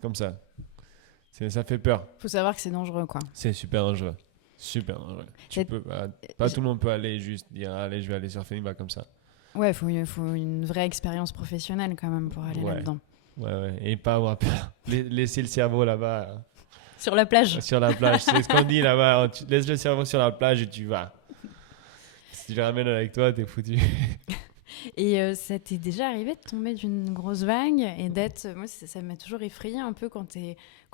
comme ça. Ça fait peur. Faut savoir que c'est dangereux, quoi. C'est super dangereux. Super dangereux. Pas tout le monde peut aller juste dire allez, je vais aller surfer une vague comme ça. Ouais, faut une vraie expérience professionnelle quand même pour aller là-dedans. Ouais. Et pas avoir peur. Laisser le cerveau là-bas. Sur la plage. Sur la plage. C'est ce qu'on dit là-bas. Tu laisses le cerveau sur la plage et tu vas. Si tu le ramènes avec toi, t'es foutu. Et ça t'est déjà arrivé de tomber d'une grosse vague et d'être... Moi, ça m'a toujours effrayé un peu quand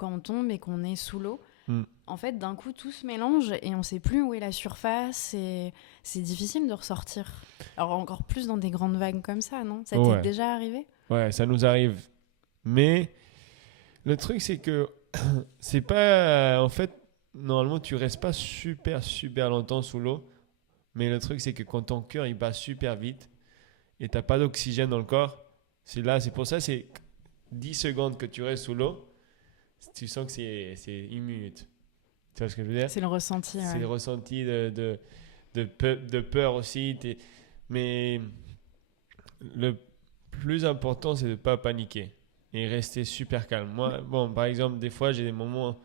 on tombe et qu'on est sous l'eau. En fait, d'un coup, tout se mélange et on sait plus où est la surface et c'est difficile de ressortir. Alors, encore plus dans des grandes vagues comme ça, non ? Ça t'est déjà arrivé ? Ouais, ça nous arrive. Mais le truc, c'est que c'est pas... En fait, normalement, tu restes pas super, super longtemps sous l'eau. Mais le truc, c'est que quand ton cœur, il bat super vite et t'as pas d'oxygène dans le corps, c'est pour ça, c'est 10 secondes que tu restes sous l'eau. Tu sens que c'est une minute. Tu vois ce que je veux dire ? C'est le ressenti. C'est le ressenti de peur aussi. Mais le plus important, c'est de ne pas paniquer et rester super calme. Moi, par exemple, des fois, j'ai des moments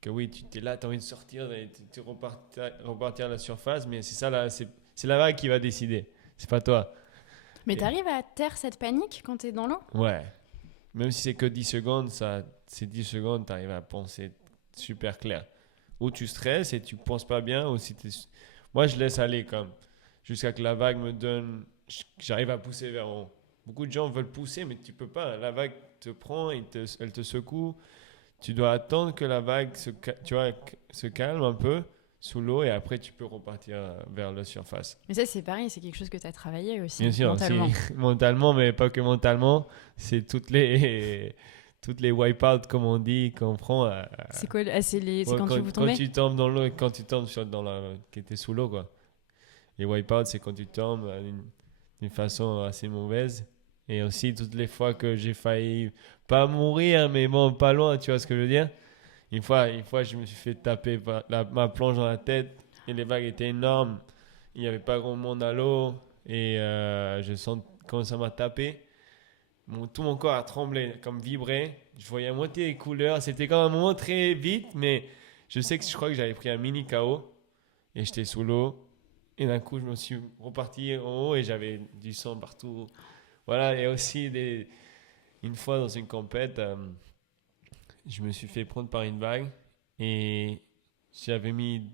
que oui, tu es là, tu as envie de sortir et tu repartir à la surface, mais c'est ça, c'est la vague qui va décider. C'est pas toi. Mais tu arrives à taire cette panique quand tu es dans l'eau ? Ouais. Même si c'est que 10 secondes, ces 10 secondes, tu arrives à penser super clair. Ou tu stresses et tu penses pas bien, ou si moi, je laisse aller jusqu'à que la vague me donne... J'arrive à pousser vers en haut. Beaucoup de gens veulent pousser, mais tu peux pas. La vague te prend, elle te secoue. Tu dois attendre que la vague se calme un peu sous l'eau et après, tu peux repartir vers la surface. Mais ça, c'est pareil, c'est quelque chose que tu as travaillé aussi. Bien sûr, mentalement. Mentalement, mais pas que mentalement. C'est toutes les wipe-out, comme on dit, qu'on prend. C'est quoi c'est quand vous tombez ? Quand tu tombes dans l'eau, quand tu tombes qui était sous l'eau, quoi. Les wipe-out, c'est quand tu tombes d'une façon assez mauvaise. Et aussi, toutes les fois que j'ai failli pas mourir, mais bon, pas loin, tu vois ce que je veux dire ? Une fois, je me suis fait taper ma planche dans la tête et les vagues étaient énormes. Il n'y avait pas grand monde à l'eau et je sens quand ça m'a tapé. Tout mon corps a tremblé, comme vibré. Je voyais à moitié les couleurs. C'était quand même un moment très vite, mais je crois que j'avais pris un mini KO et j'étais sous l'eau. Et d'un coup, je me suis reparti en haut et j'avais du sang partout. Voilà, et aussi une fois dans une compète, je me suis fait prendre par une vague et j'avais mis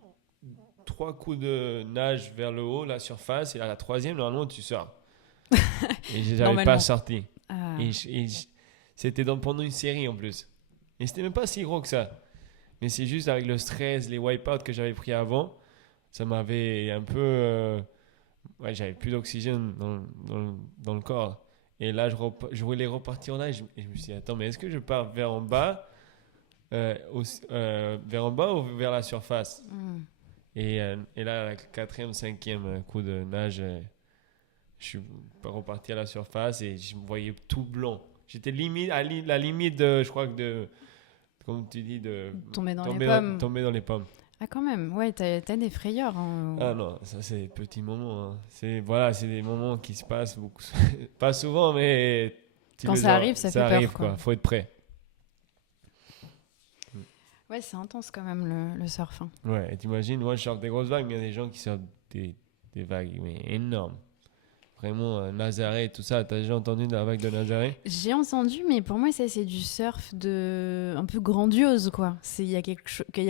3 coups de nage vers le haut, la surface, et à la 3e, normalement, tu sors. Et je n'avais pas sorti. Ah. Et c'était pendant une série en plus. Et c'était même pas si gros que ça. Mais c'est juste avec le stress, les wipe-out que j'avais pris avant, ça m'avait un peu... j'avais plus d'oxygène dans le corps. Et là, je voulais repartir en nage. Et je me suis dit, attends, mais est-ce que je pars vers en bas vers en bas ou vers la surface ? Et là, la 4e, 5e coup de nage, je suis reparti à la surface et je me voyais tout blanc. J'étais limite à la limite je crois que comme tu dis, de tomber dans les pommes. Ah, quand même, ouais, t'as des frayeurs. Hein. Ah non, ça c'est des petits moments. Hein. C'est des moments qui se passent beaucoup, pas souvent, mais quand ça arrive, ça fait peur. Quoi. Faut être prêt. Ouais, c'est intense quand même le surf. Hein. Ouais, et t'imagines, moi je sors des grosses vagues, mais il y a des gens qui sortent des vagues mais énormes. Vraiment, Nazaré, tout ça. T'as déjà entendu de la vague de Nazaré ? J'ai entendu, mais pour moi, ça, c'est du surf un peu grandiose, quoi. Il y a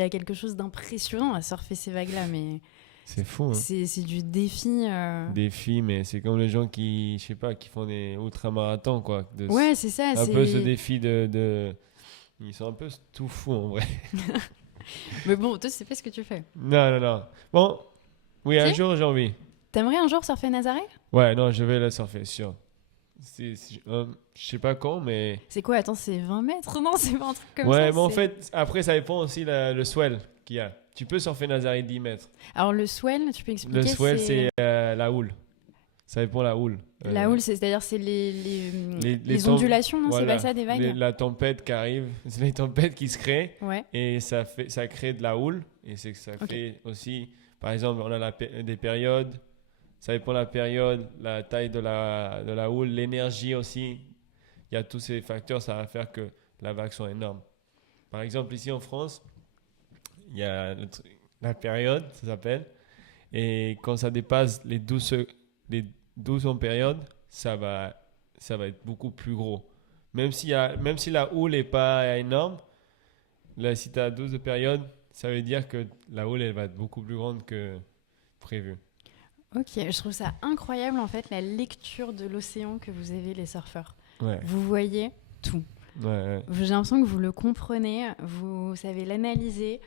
quelque chose d'impressionnant à surfer ces vagues-là, mais... C'est fou, hein. C'est du défi. Défi, mais c'est comme les gens qui font des ultramarathons, quoi. Ouais, c'est ça. Un peu ce défi Ils sont un peu tout fous, en vrai. Mais bon, toi, tu sais pas ce que tu fais. Non. Bon, oui, un jour, j'ai envie. T'aimerais un jour surfer Nazaré ? Ouais, non, je vais la surfer, sûr. Je sais pas quand, mais... C'est quoi ? Attends, c'est 20 mètres ? Non, c'est pas un truc comme ça. Ouais, mais en fait, après, ça dépend aussi le swell qu'il y a. Tu peux surfer Nazaré 10 mètres. Alors, le swell, tu peux expliquer ? Le swell, c'est la houle. Ça dépend de la houle. La houle, c'est-à-dire c'est les ondulations, non? Voilà, C'est pas ça, des vagues? la tempête qui arrive, c'est les tempêtes qui se créent Ouais. et ça crée de la houle. Et c'est que ça fait aussi, par exemple, on a des périodes, ça dépend de la période, la taille de la houle, l'énergie aussi. Il y a tous ces facteurs, ça va faire que la vague soit énorme. Par exemple, ici en France, il y a la période, ça s'appelle, et quand ça dépasse les 12 en période, ça va être beaucoup plus gros. Même si la houle n'est pas énorme, là, si tu as 12 de période, ça veut dire que la houle elle va être beaucoup plus grande que prévu. Ok, je trouve ça incroyable en fait, la lecture de l'océan que vous avez les surfeurs. Ouais. Vous voyez tout. Ouais. J'ai l'impression que vous le comprenez, vous savez l'analyser,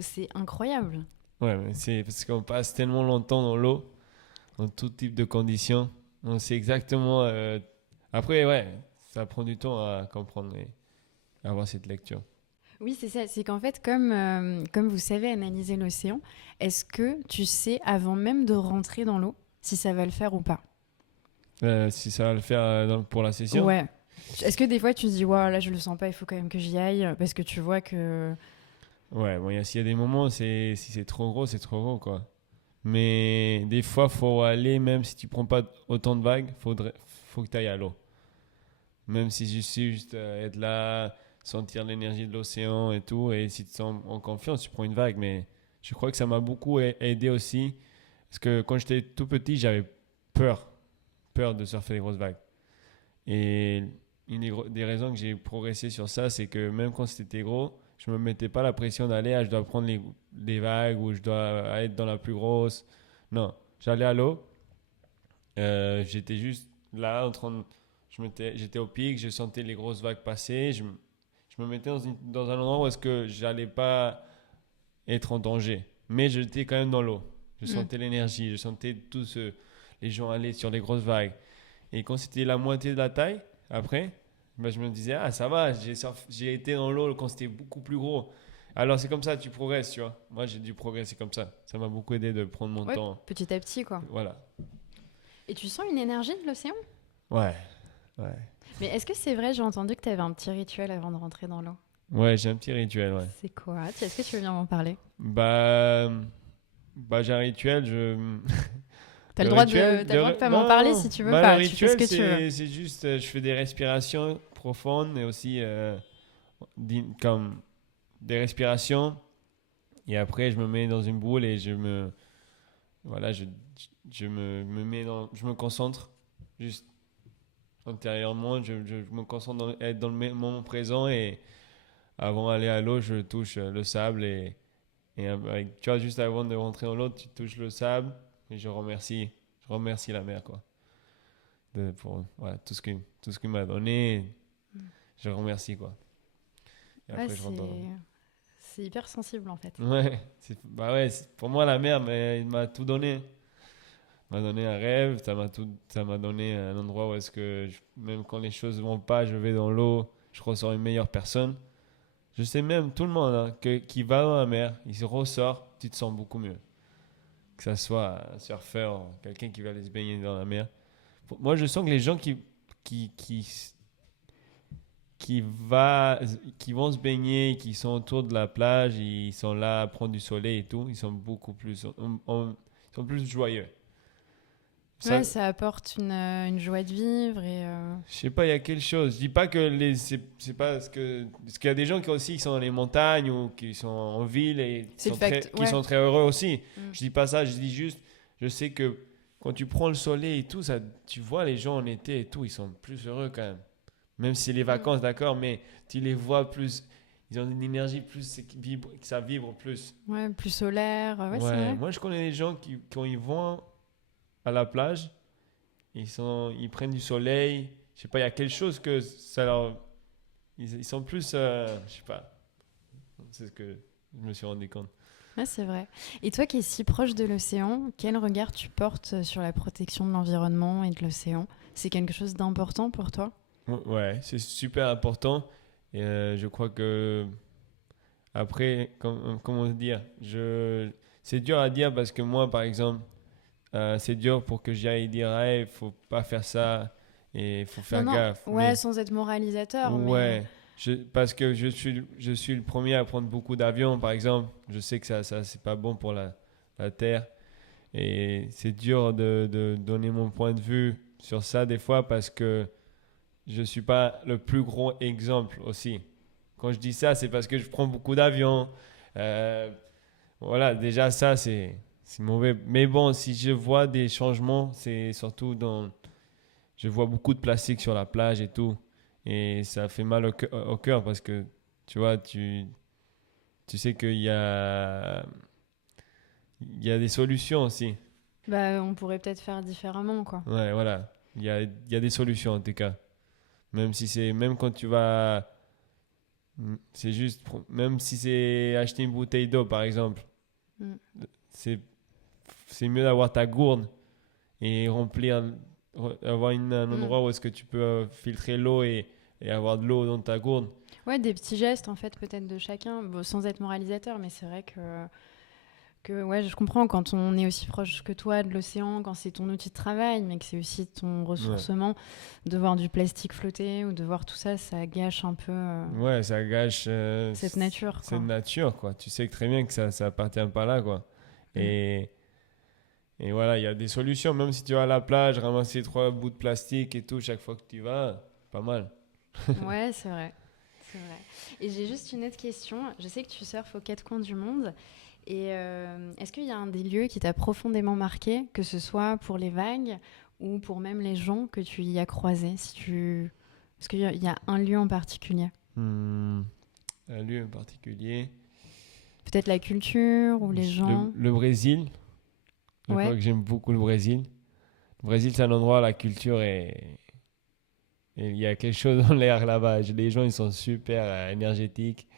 c'est incroyable. Ouais, mais c'est parce qu'on passe tellement longtemps dans l'eau, dans tout type de conditions. On sait exactement. Après, ouais, ça prend du temps à comprendre et à avoir cette lecture. Oui, c'est ça. C'est qu'en fait, comme vous savez analyser l'océan, est-ce que tu sais avant même de rentrer dans l'eau si ça va le faire ou pas? Si ça va le faire pour la session. Ouais. Est-ce que des fois tu te dis, ouais, là je le sens pas, il faut quand même que j'y aille parce que tu vois que. Ouais, bon, s'il y a des moments, si c'est trop gros, c'est trop gros, quoi. Mais des fois, faut aller, même si tu prends pas autant de vagues, faut que tu ailles à l'eau. Même si juste être là, sentir l'énergie de l'océan et tout, et si tu te sens en confiance, tu prends une vague. Mais je crois que ça m'a beaucoup aidé aussi, parce que quand j'étais tout petit, j'avais peur de surfer les grosses vagues. Et une des raisons que j'ai progressé sur ça, c'est que même quand c'était gros, je me mettais pas la pression d'aller, je dois prendre les vagues ou je dois être dans la plus grosse. Non, j'allais à l'eau. J'étais juste là en train de, j'étais au pic, je sentais les grosses vagues passer. Je me mettais dans un endroit où est-ce que j'allais pas être en danger, mais j'étais quand même dans l'eau. Je sentais l'énergie, je sentais les gens aller sur les grosses vagues. Et quand c'était la moitié de la taille, après, ben je me disais, ah ça va, j'ai été dans l'eau quand c'était beaucoup plus gros. Alors c'est comme ça, tu progresses, tu vois. Moi j'ai dû progresser comme ça. Ça m'a beaucoup aidé de prendre mon temps. Petit à petit, quoi. Voilà. Et tu sens une énergie de l'océan? Ouais. Mais est-ce que c'est vrai, j'ai entendu que tu avais un petit rituel avant de rentrer dans l'eau? Ouais, j'ai un petit rituel, ouais. C'est quoi? Est-ce que tu veux bien m'en parler? Bah j'ai un rituel, T'as le droit de pas m'en parler si tu veux pas. Le tu fais ce rituel, que tu veux. c'est juste, je fais des respirations profondes et aussi comme des respirations. Et après, je me mets dans une boule et je me mets je me concentre juste intérieurement. Je me concentre être dans le moment présent et avant d'aller à l'eau, je touche le sable et tu vois, juste avant de rentrer dans l'eau, tu touches le sable et je remercie la mer, quoi. Pour tout ce qu'il m'a donné, je remercie, quoi. Et après, je rentre dans l'eau. C'est hyper sensible, en fait. Ouais, pour moi, la mer, il m'a tout donné. Il m'a donné un rêve, ça m'a donné un endroit où est-ce que, même quand les choses ne vont pas, je vais dans l'eau, je ressors une meilleure personne. Je sais même, tout le monde qui va dans la mer, il se ressort, tu te sens beaucoup mieux. Que ça soit un surfeur, quelqu'un qui va aller se baigner dans la mer. Moi, je sens que les gens qui vont se baigner, qui sont autour de la plage, ils sont là à prendre du soleil et tout, ils sont beaucoup plus, ils sont plus joyeux. Ça apporte une joie de vivre et. Je sais pas, il y a quelque chose. Je dis pas que c'est pas parce qu'il y a des gens qui sont dans les montagnes ou qui sont en ville et qui sont très heureux aussi. Je dis pas ça, je dis juste, je sais que quand tu prends le soleil et tout, ça, tu vois les gens en été et tout, ils sont plus heureux quand même. Même si c'est les vacances, d'accord, mais tu les vois plus, ils ont une énergie plus, ça vibre plus. Ouais, plus solaire. Ouais, c'est vrai. Moi, je connais des gens qui, quand ils vont à la plage, ils prennent du soleil. Je sais pas, il y a quelque chose que ça leur... Ils sont plus... je sais pas. C'est ce que je me suis rendu compte. Ouais, c'est vrai. Et toi qui es si proche de l'océan, quel regard tu portes sur la protection de l'environnement et de l'océan? C'est quelque chose d'important pour toi? Ouais, c'est super important. Et je crois que... Après, comment dire, c'est dur à dire parce que moi, par exemple, c'est dur pour que j'y aille dire hey, faut pas faire ça et faut faire gaffe. Ouais, sans être moralisateur. Ouais, parce que je suis le premier à prendre beaucoup d'avions, par exemple. Je sais que ça c'est pas bon pour la terre et c'est dur de donner mon point de vue sur ça des fois parce que je suis pas le plus gros exemple aussi. Quand je dis ça, c'est parce que je prends beaucoup d'avions. Voilà, déjà ça c'est mauvais. Mais bon, si je vois des changements, c'est surtout je vois beaucoup de plastique sur la plage et tout. Et ça fait mal au cœur parce que, tu vois, tu sais il y a des solutions aussi. Bah, on pourrait peut-être faire différemment, quoi. Ouais, voilà. Il y a des solutions en tout cas. Même quand tu vas, c'est juste, même si c'est acheter une bouteille d'eau par exemple, Mm. c'est mieux d'avoir ta gourde et avoir un endroit où est-ce que tu peux filtrer l'eau et avoir de l'eau dans ta gourde. Ouais, des petits gestes, en fait, peut-être de chacun, bon, sans être moralisateur, mais c'est vrai que ouais, je comprends quand on est aussi proche que toi de l'océan, quand c'est ton outil de travail, mais que c'est aussi ton ressourcement, de voir du plastique flotter ou de voir tout ça, ça gâche un peu ouais, ça gâche cette nature. Quoi. Cette nature, quoi. Tu sais que très bien que ça appartient pas là, quoi. Et voilà, il y a des solutions. Même si tu vas à la plage, ramasser 3 bouts de plastique et tout, chaque fois que tu vas, pas mal. Ouais, c'est vrai. C'est vrai. Et j'ai juste une autre question. Je sais que tu surfes aux 4 coins du monde. Et est-ce qu'il y a un des lieux qui t'a profondément marqué, que ce soit pour les vagues ou pour même les gens que tu y as croisés Est-ce qu'il y a un lieu en particulier Un lieu en particulier. Peut-être la culture ou les gens. Le Brésil. Je crois que j'aime beaucoup le Brésil. Le Brésil, c'est un endroit où la culture est... Et il y a quelque chose dans l'air là-bas. Les gens, ils sont super énergétiques.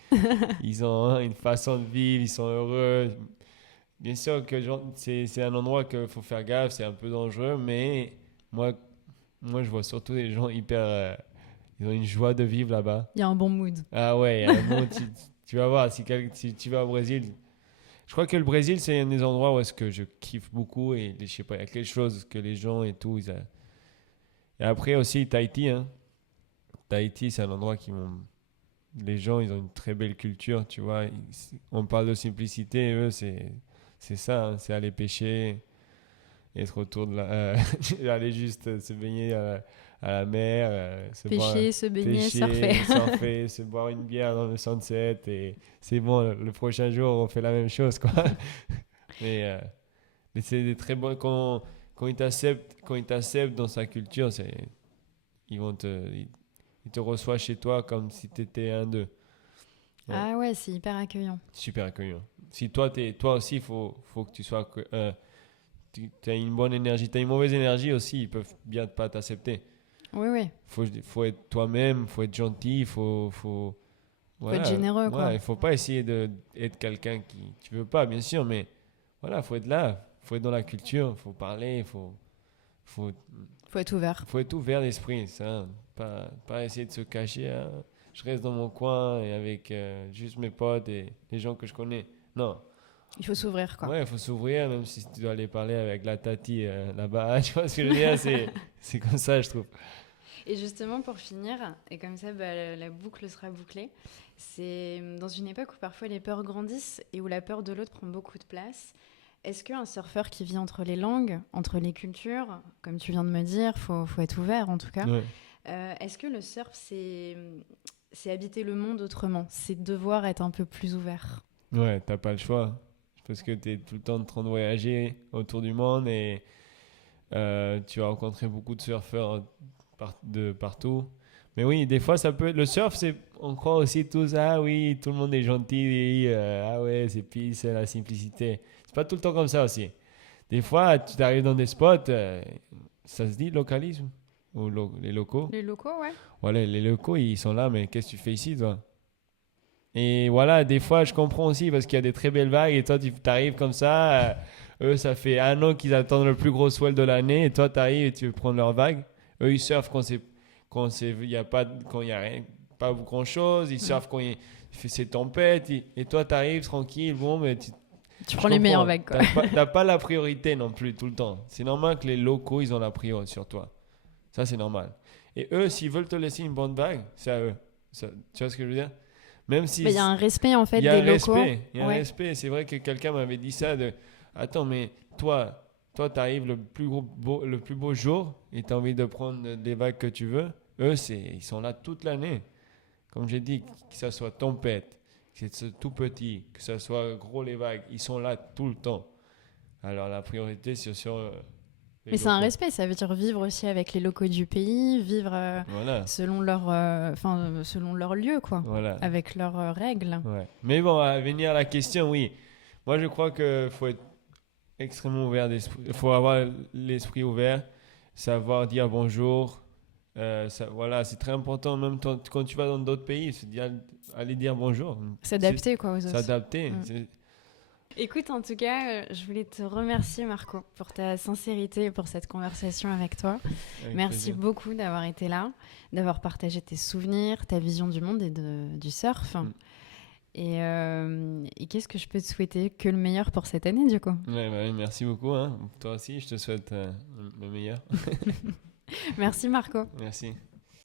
Ils ont une façon de vivre, ils sont heureux. Bien sûr que c'est un endroit qu'il faut faire gaffe, c'est un peu dangereux, mais moi je vois surtout des gens hyper... ils ont une joie de vivre là-bas. Il y a un bon mood. Ah ouais, il y a un mood. Tu vas voir, si tu vas au Brésil... Je crois que le Brésil, c'est un des endroits où est-ce que je kiffe beaucoup et je sais pas, il y a quelque chose que les gens et tout... Et après aussi Tahiti, hein. Tahiti, c'est un endroit qui m'ont... Les gens, ils ont une très belle culture, tu vois. On parle de simplicité, et eux, c'est ça, hein, c'est aller pêcher, être autour de aller juste se baigner à la mer, pêcher, se baigner, surfer, se boire une bière dans le sunset, et c'est bon, le prochain jour, on fait la même chose, quoi. Mais c'est des très bons... Quand ils t'acceptent dans sa culture, ils te reçoivent chez toi comme si tu étais un d'eux. Ouais. Ah ouais, c'est hyper accueillant. Super accueillant. Si toi aussi, il faut que tu sois... tu as une bonne énergie. Tu as une mauvaise énergie aussi, ils peuvent bien pas t'accepter. Oui, oui. Faut être toi-même, faut être gentil, voilà. Faut être généreux, quoi. Ouais, il faut pas essayer d'être quelqu'un qui... Tu veux pas, bien sûr, mais voilà, faut être là. Faut être dans la culture, faut parler, faut être ouvert. Faut être ouvert d'esprit, ça. Pas essayer de se cacher. Hein. Je reste dans mon coin et avec juste mes potes et les gens que je connais. Non. Il faut s'ouvrir, quoi. Ouais, il faut s'ouvrir, même si tu dois aller parler avec la tati là-bas. Tu vois ce que je veux dire, c'est comme ça, je trouve. Et justement, pour finir, et comme ça, la boucle sera bouclée, c'est dans une époque où parfois les peurs grandissent et où la peur de l'autre prend beaucoup de place. Est-ce qu'un surfeur qui vit entre les langues, entre les cultures, comme tu viens de me dire, faut être ouvert en tout cas, ouais. Est-ce que le surf, c'est habiter le monde autrement, c'est devoir être un peu plus ouvert? Ouais, t'as pas le choix, parce que t'es tout le temps en train de voyager autour du monde et tu vas rencontrer beaucoup de surfeurs de partout. Mais oui, des fois, ça peut être... Le surf, on croit aussi tous, ah oui, tout le monde est gentil, ah ouais, c'est la simplicité. C'est pas tout le temps comme ça aussi. Des fois, tu arrives dans des spots, ça se dit localisme ou les locaux. Les locaux, ouais. Voilà, les locaux, ils sont là, mais qu'est-ce que tu fais ici, toi? Et voilà, des fois, je comprends aussi parce qu'il y a des très belles vagues et toi, tu arrives comme ça. Eux, ça fait 1 an qu'ils attendent le plus gros swell de l'année et toi, tu arrives et tu veux prendre leur vague. Eux, ils surfent quand il y a rien, pas grand chose. Ils surfent quand il fait ses tempêtes. Et toi, tu arrives tranquille, bon, mais Tu prends les meilleures vagues, quoi. T'as pas la priorité non plus tout le temps. C'est normal que les locaux, ils ont la priorité sur toi. Ça, c'est normal. Et eux, s'ils veulent te laisser une bonne vague, c'est à eux. Ça, tu vois ce que je veux dire? Même si... Il y a un respect, en fait, Il y a des un locaux. respect. Il y a un respect. C'est vrai que quelqu'un m'avait dit ça de... Attends, mais toi, t'arrives le plus beau jour et t'as envie de prendre les vagues que tu veux. Eux, ils sont là toute l'année. Comme j'ai dit, que ça soit tempête, que c'est tout petit, que ça soit gros les vagues, ils sont là tout le temps. Alors la priorité, c'est sur les Mais c'est un locaux. respect, ça veut dire vivre aussi avec les locaux du pays, vivre Voilà. selon leur lieu, quoi, Voilà. avec leurs règles. Ouais. Mais bon, à venir à la question, oui. Moi, je crois qu'il faut être extrêmement ouvert d'esprit. Il faut avoir l'esprit ouvert, savoir dire bonjour. Voilà, c'est très important, même quand tu vas dans d'autres pays, c'est aller dire bonjour. S'adapter, quoi, aux autres. S'adapter. Mm. Écoute, en tout cas, je voulais te remercier, Marco, pour ta sincérité et pour cette conversation avec toi. Avec Merci plaisir. beaucoup d'avoir été là, d'avoir partagé tes souvenirs, ta vision du monde et du surf. Mm. Et qu'est-ce que je peux te souhaiter? Que le meilleur pour cette année, du coup. Oui, merci beaucoup. Hein. Toi aussi, je te souhaite le meilleur. Merci, Marco. Merci.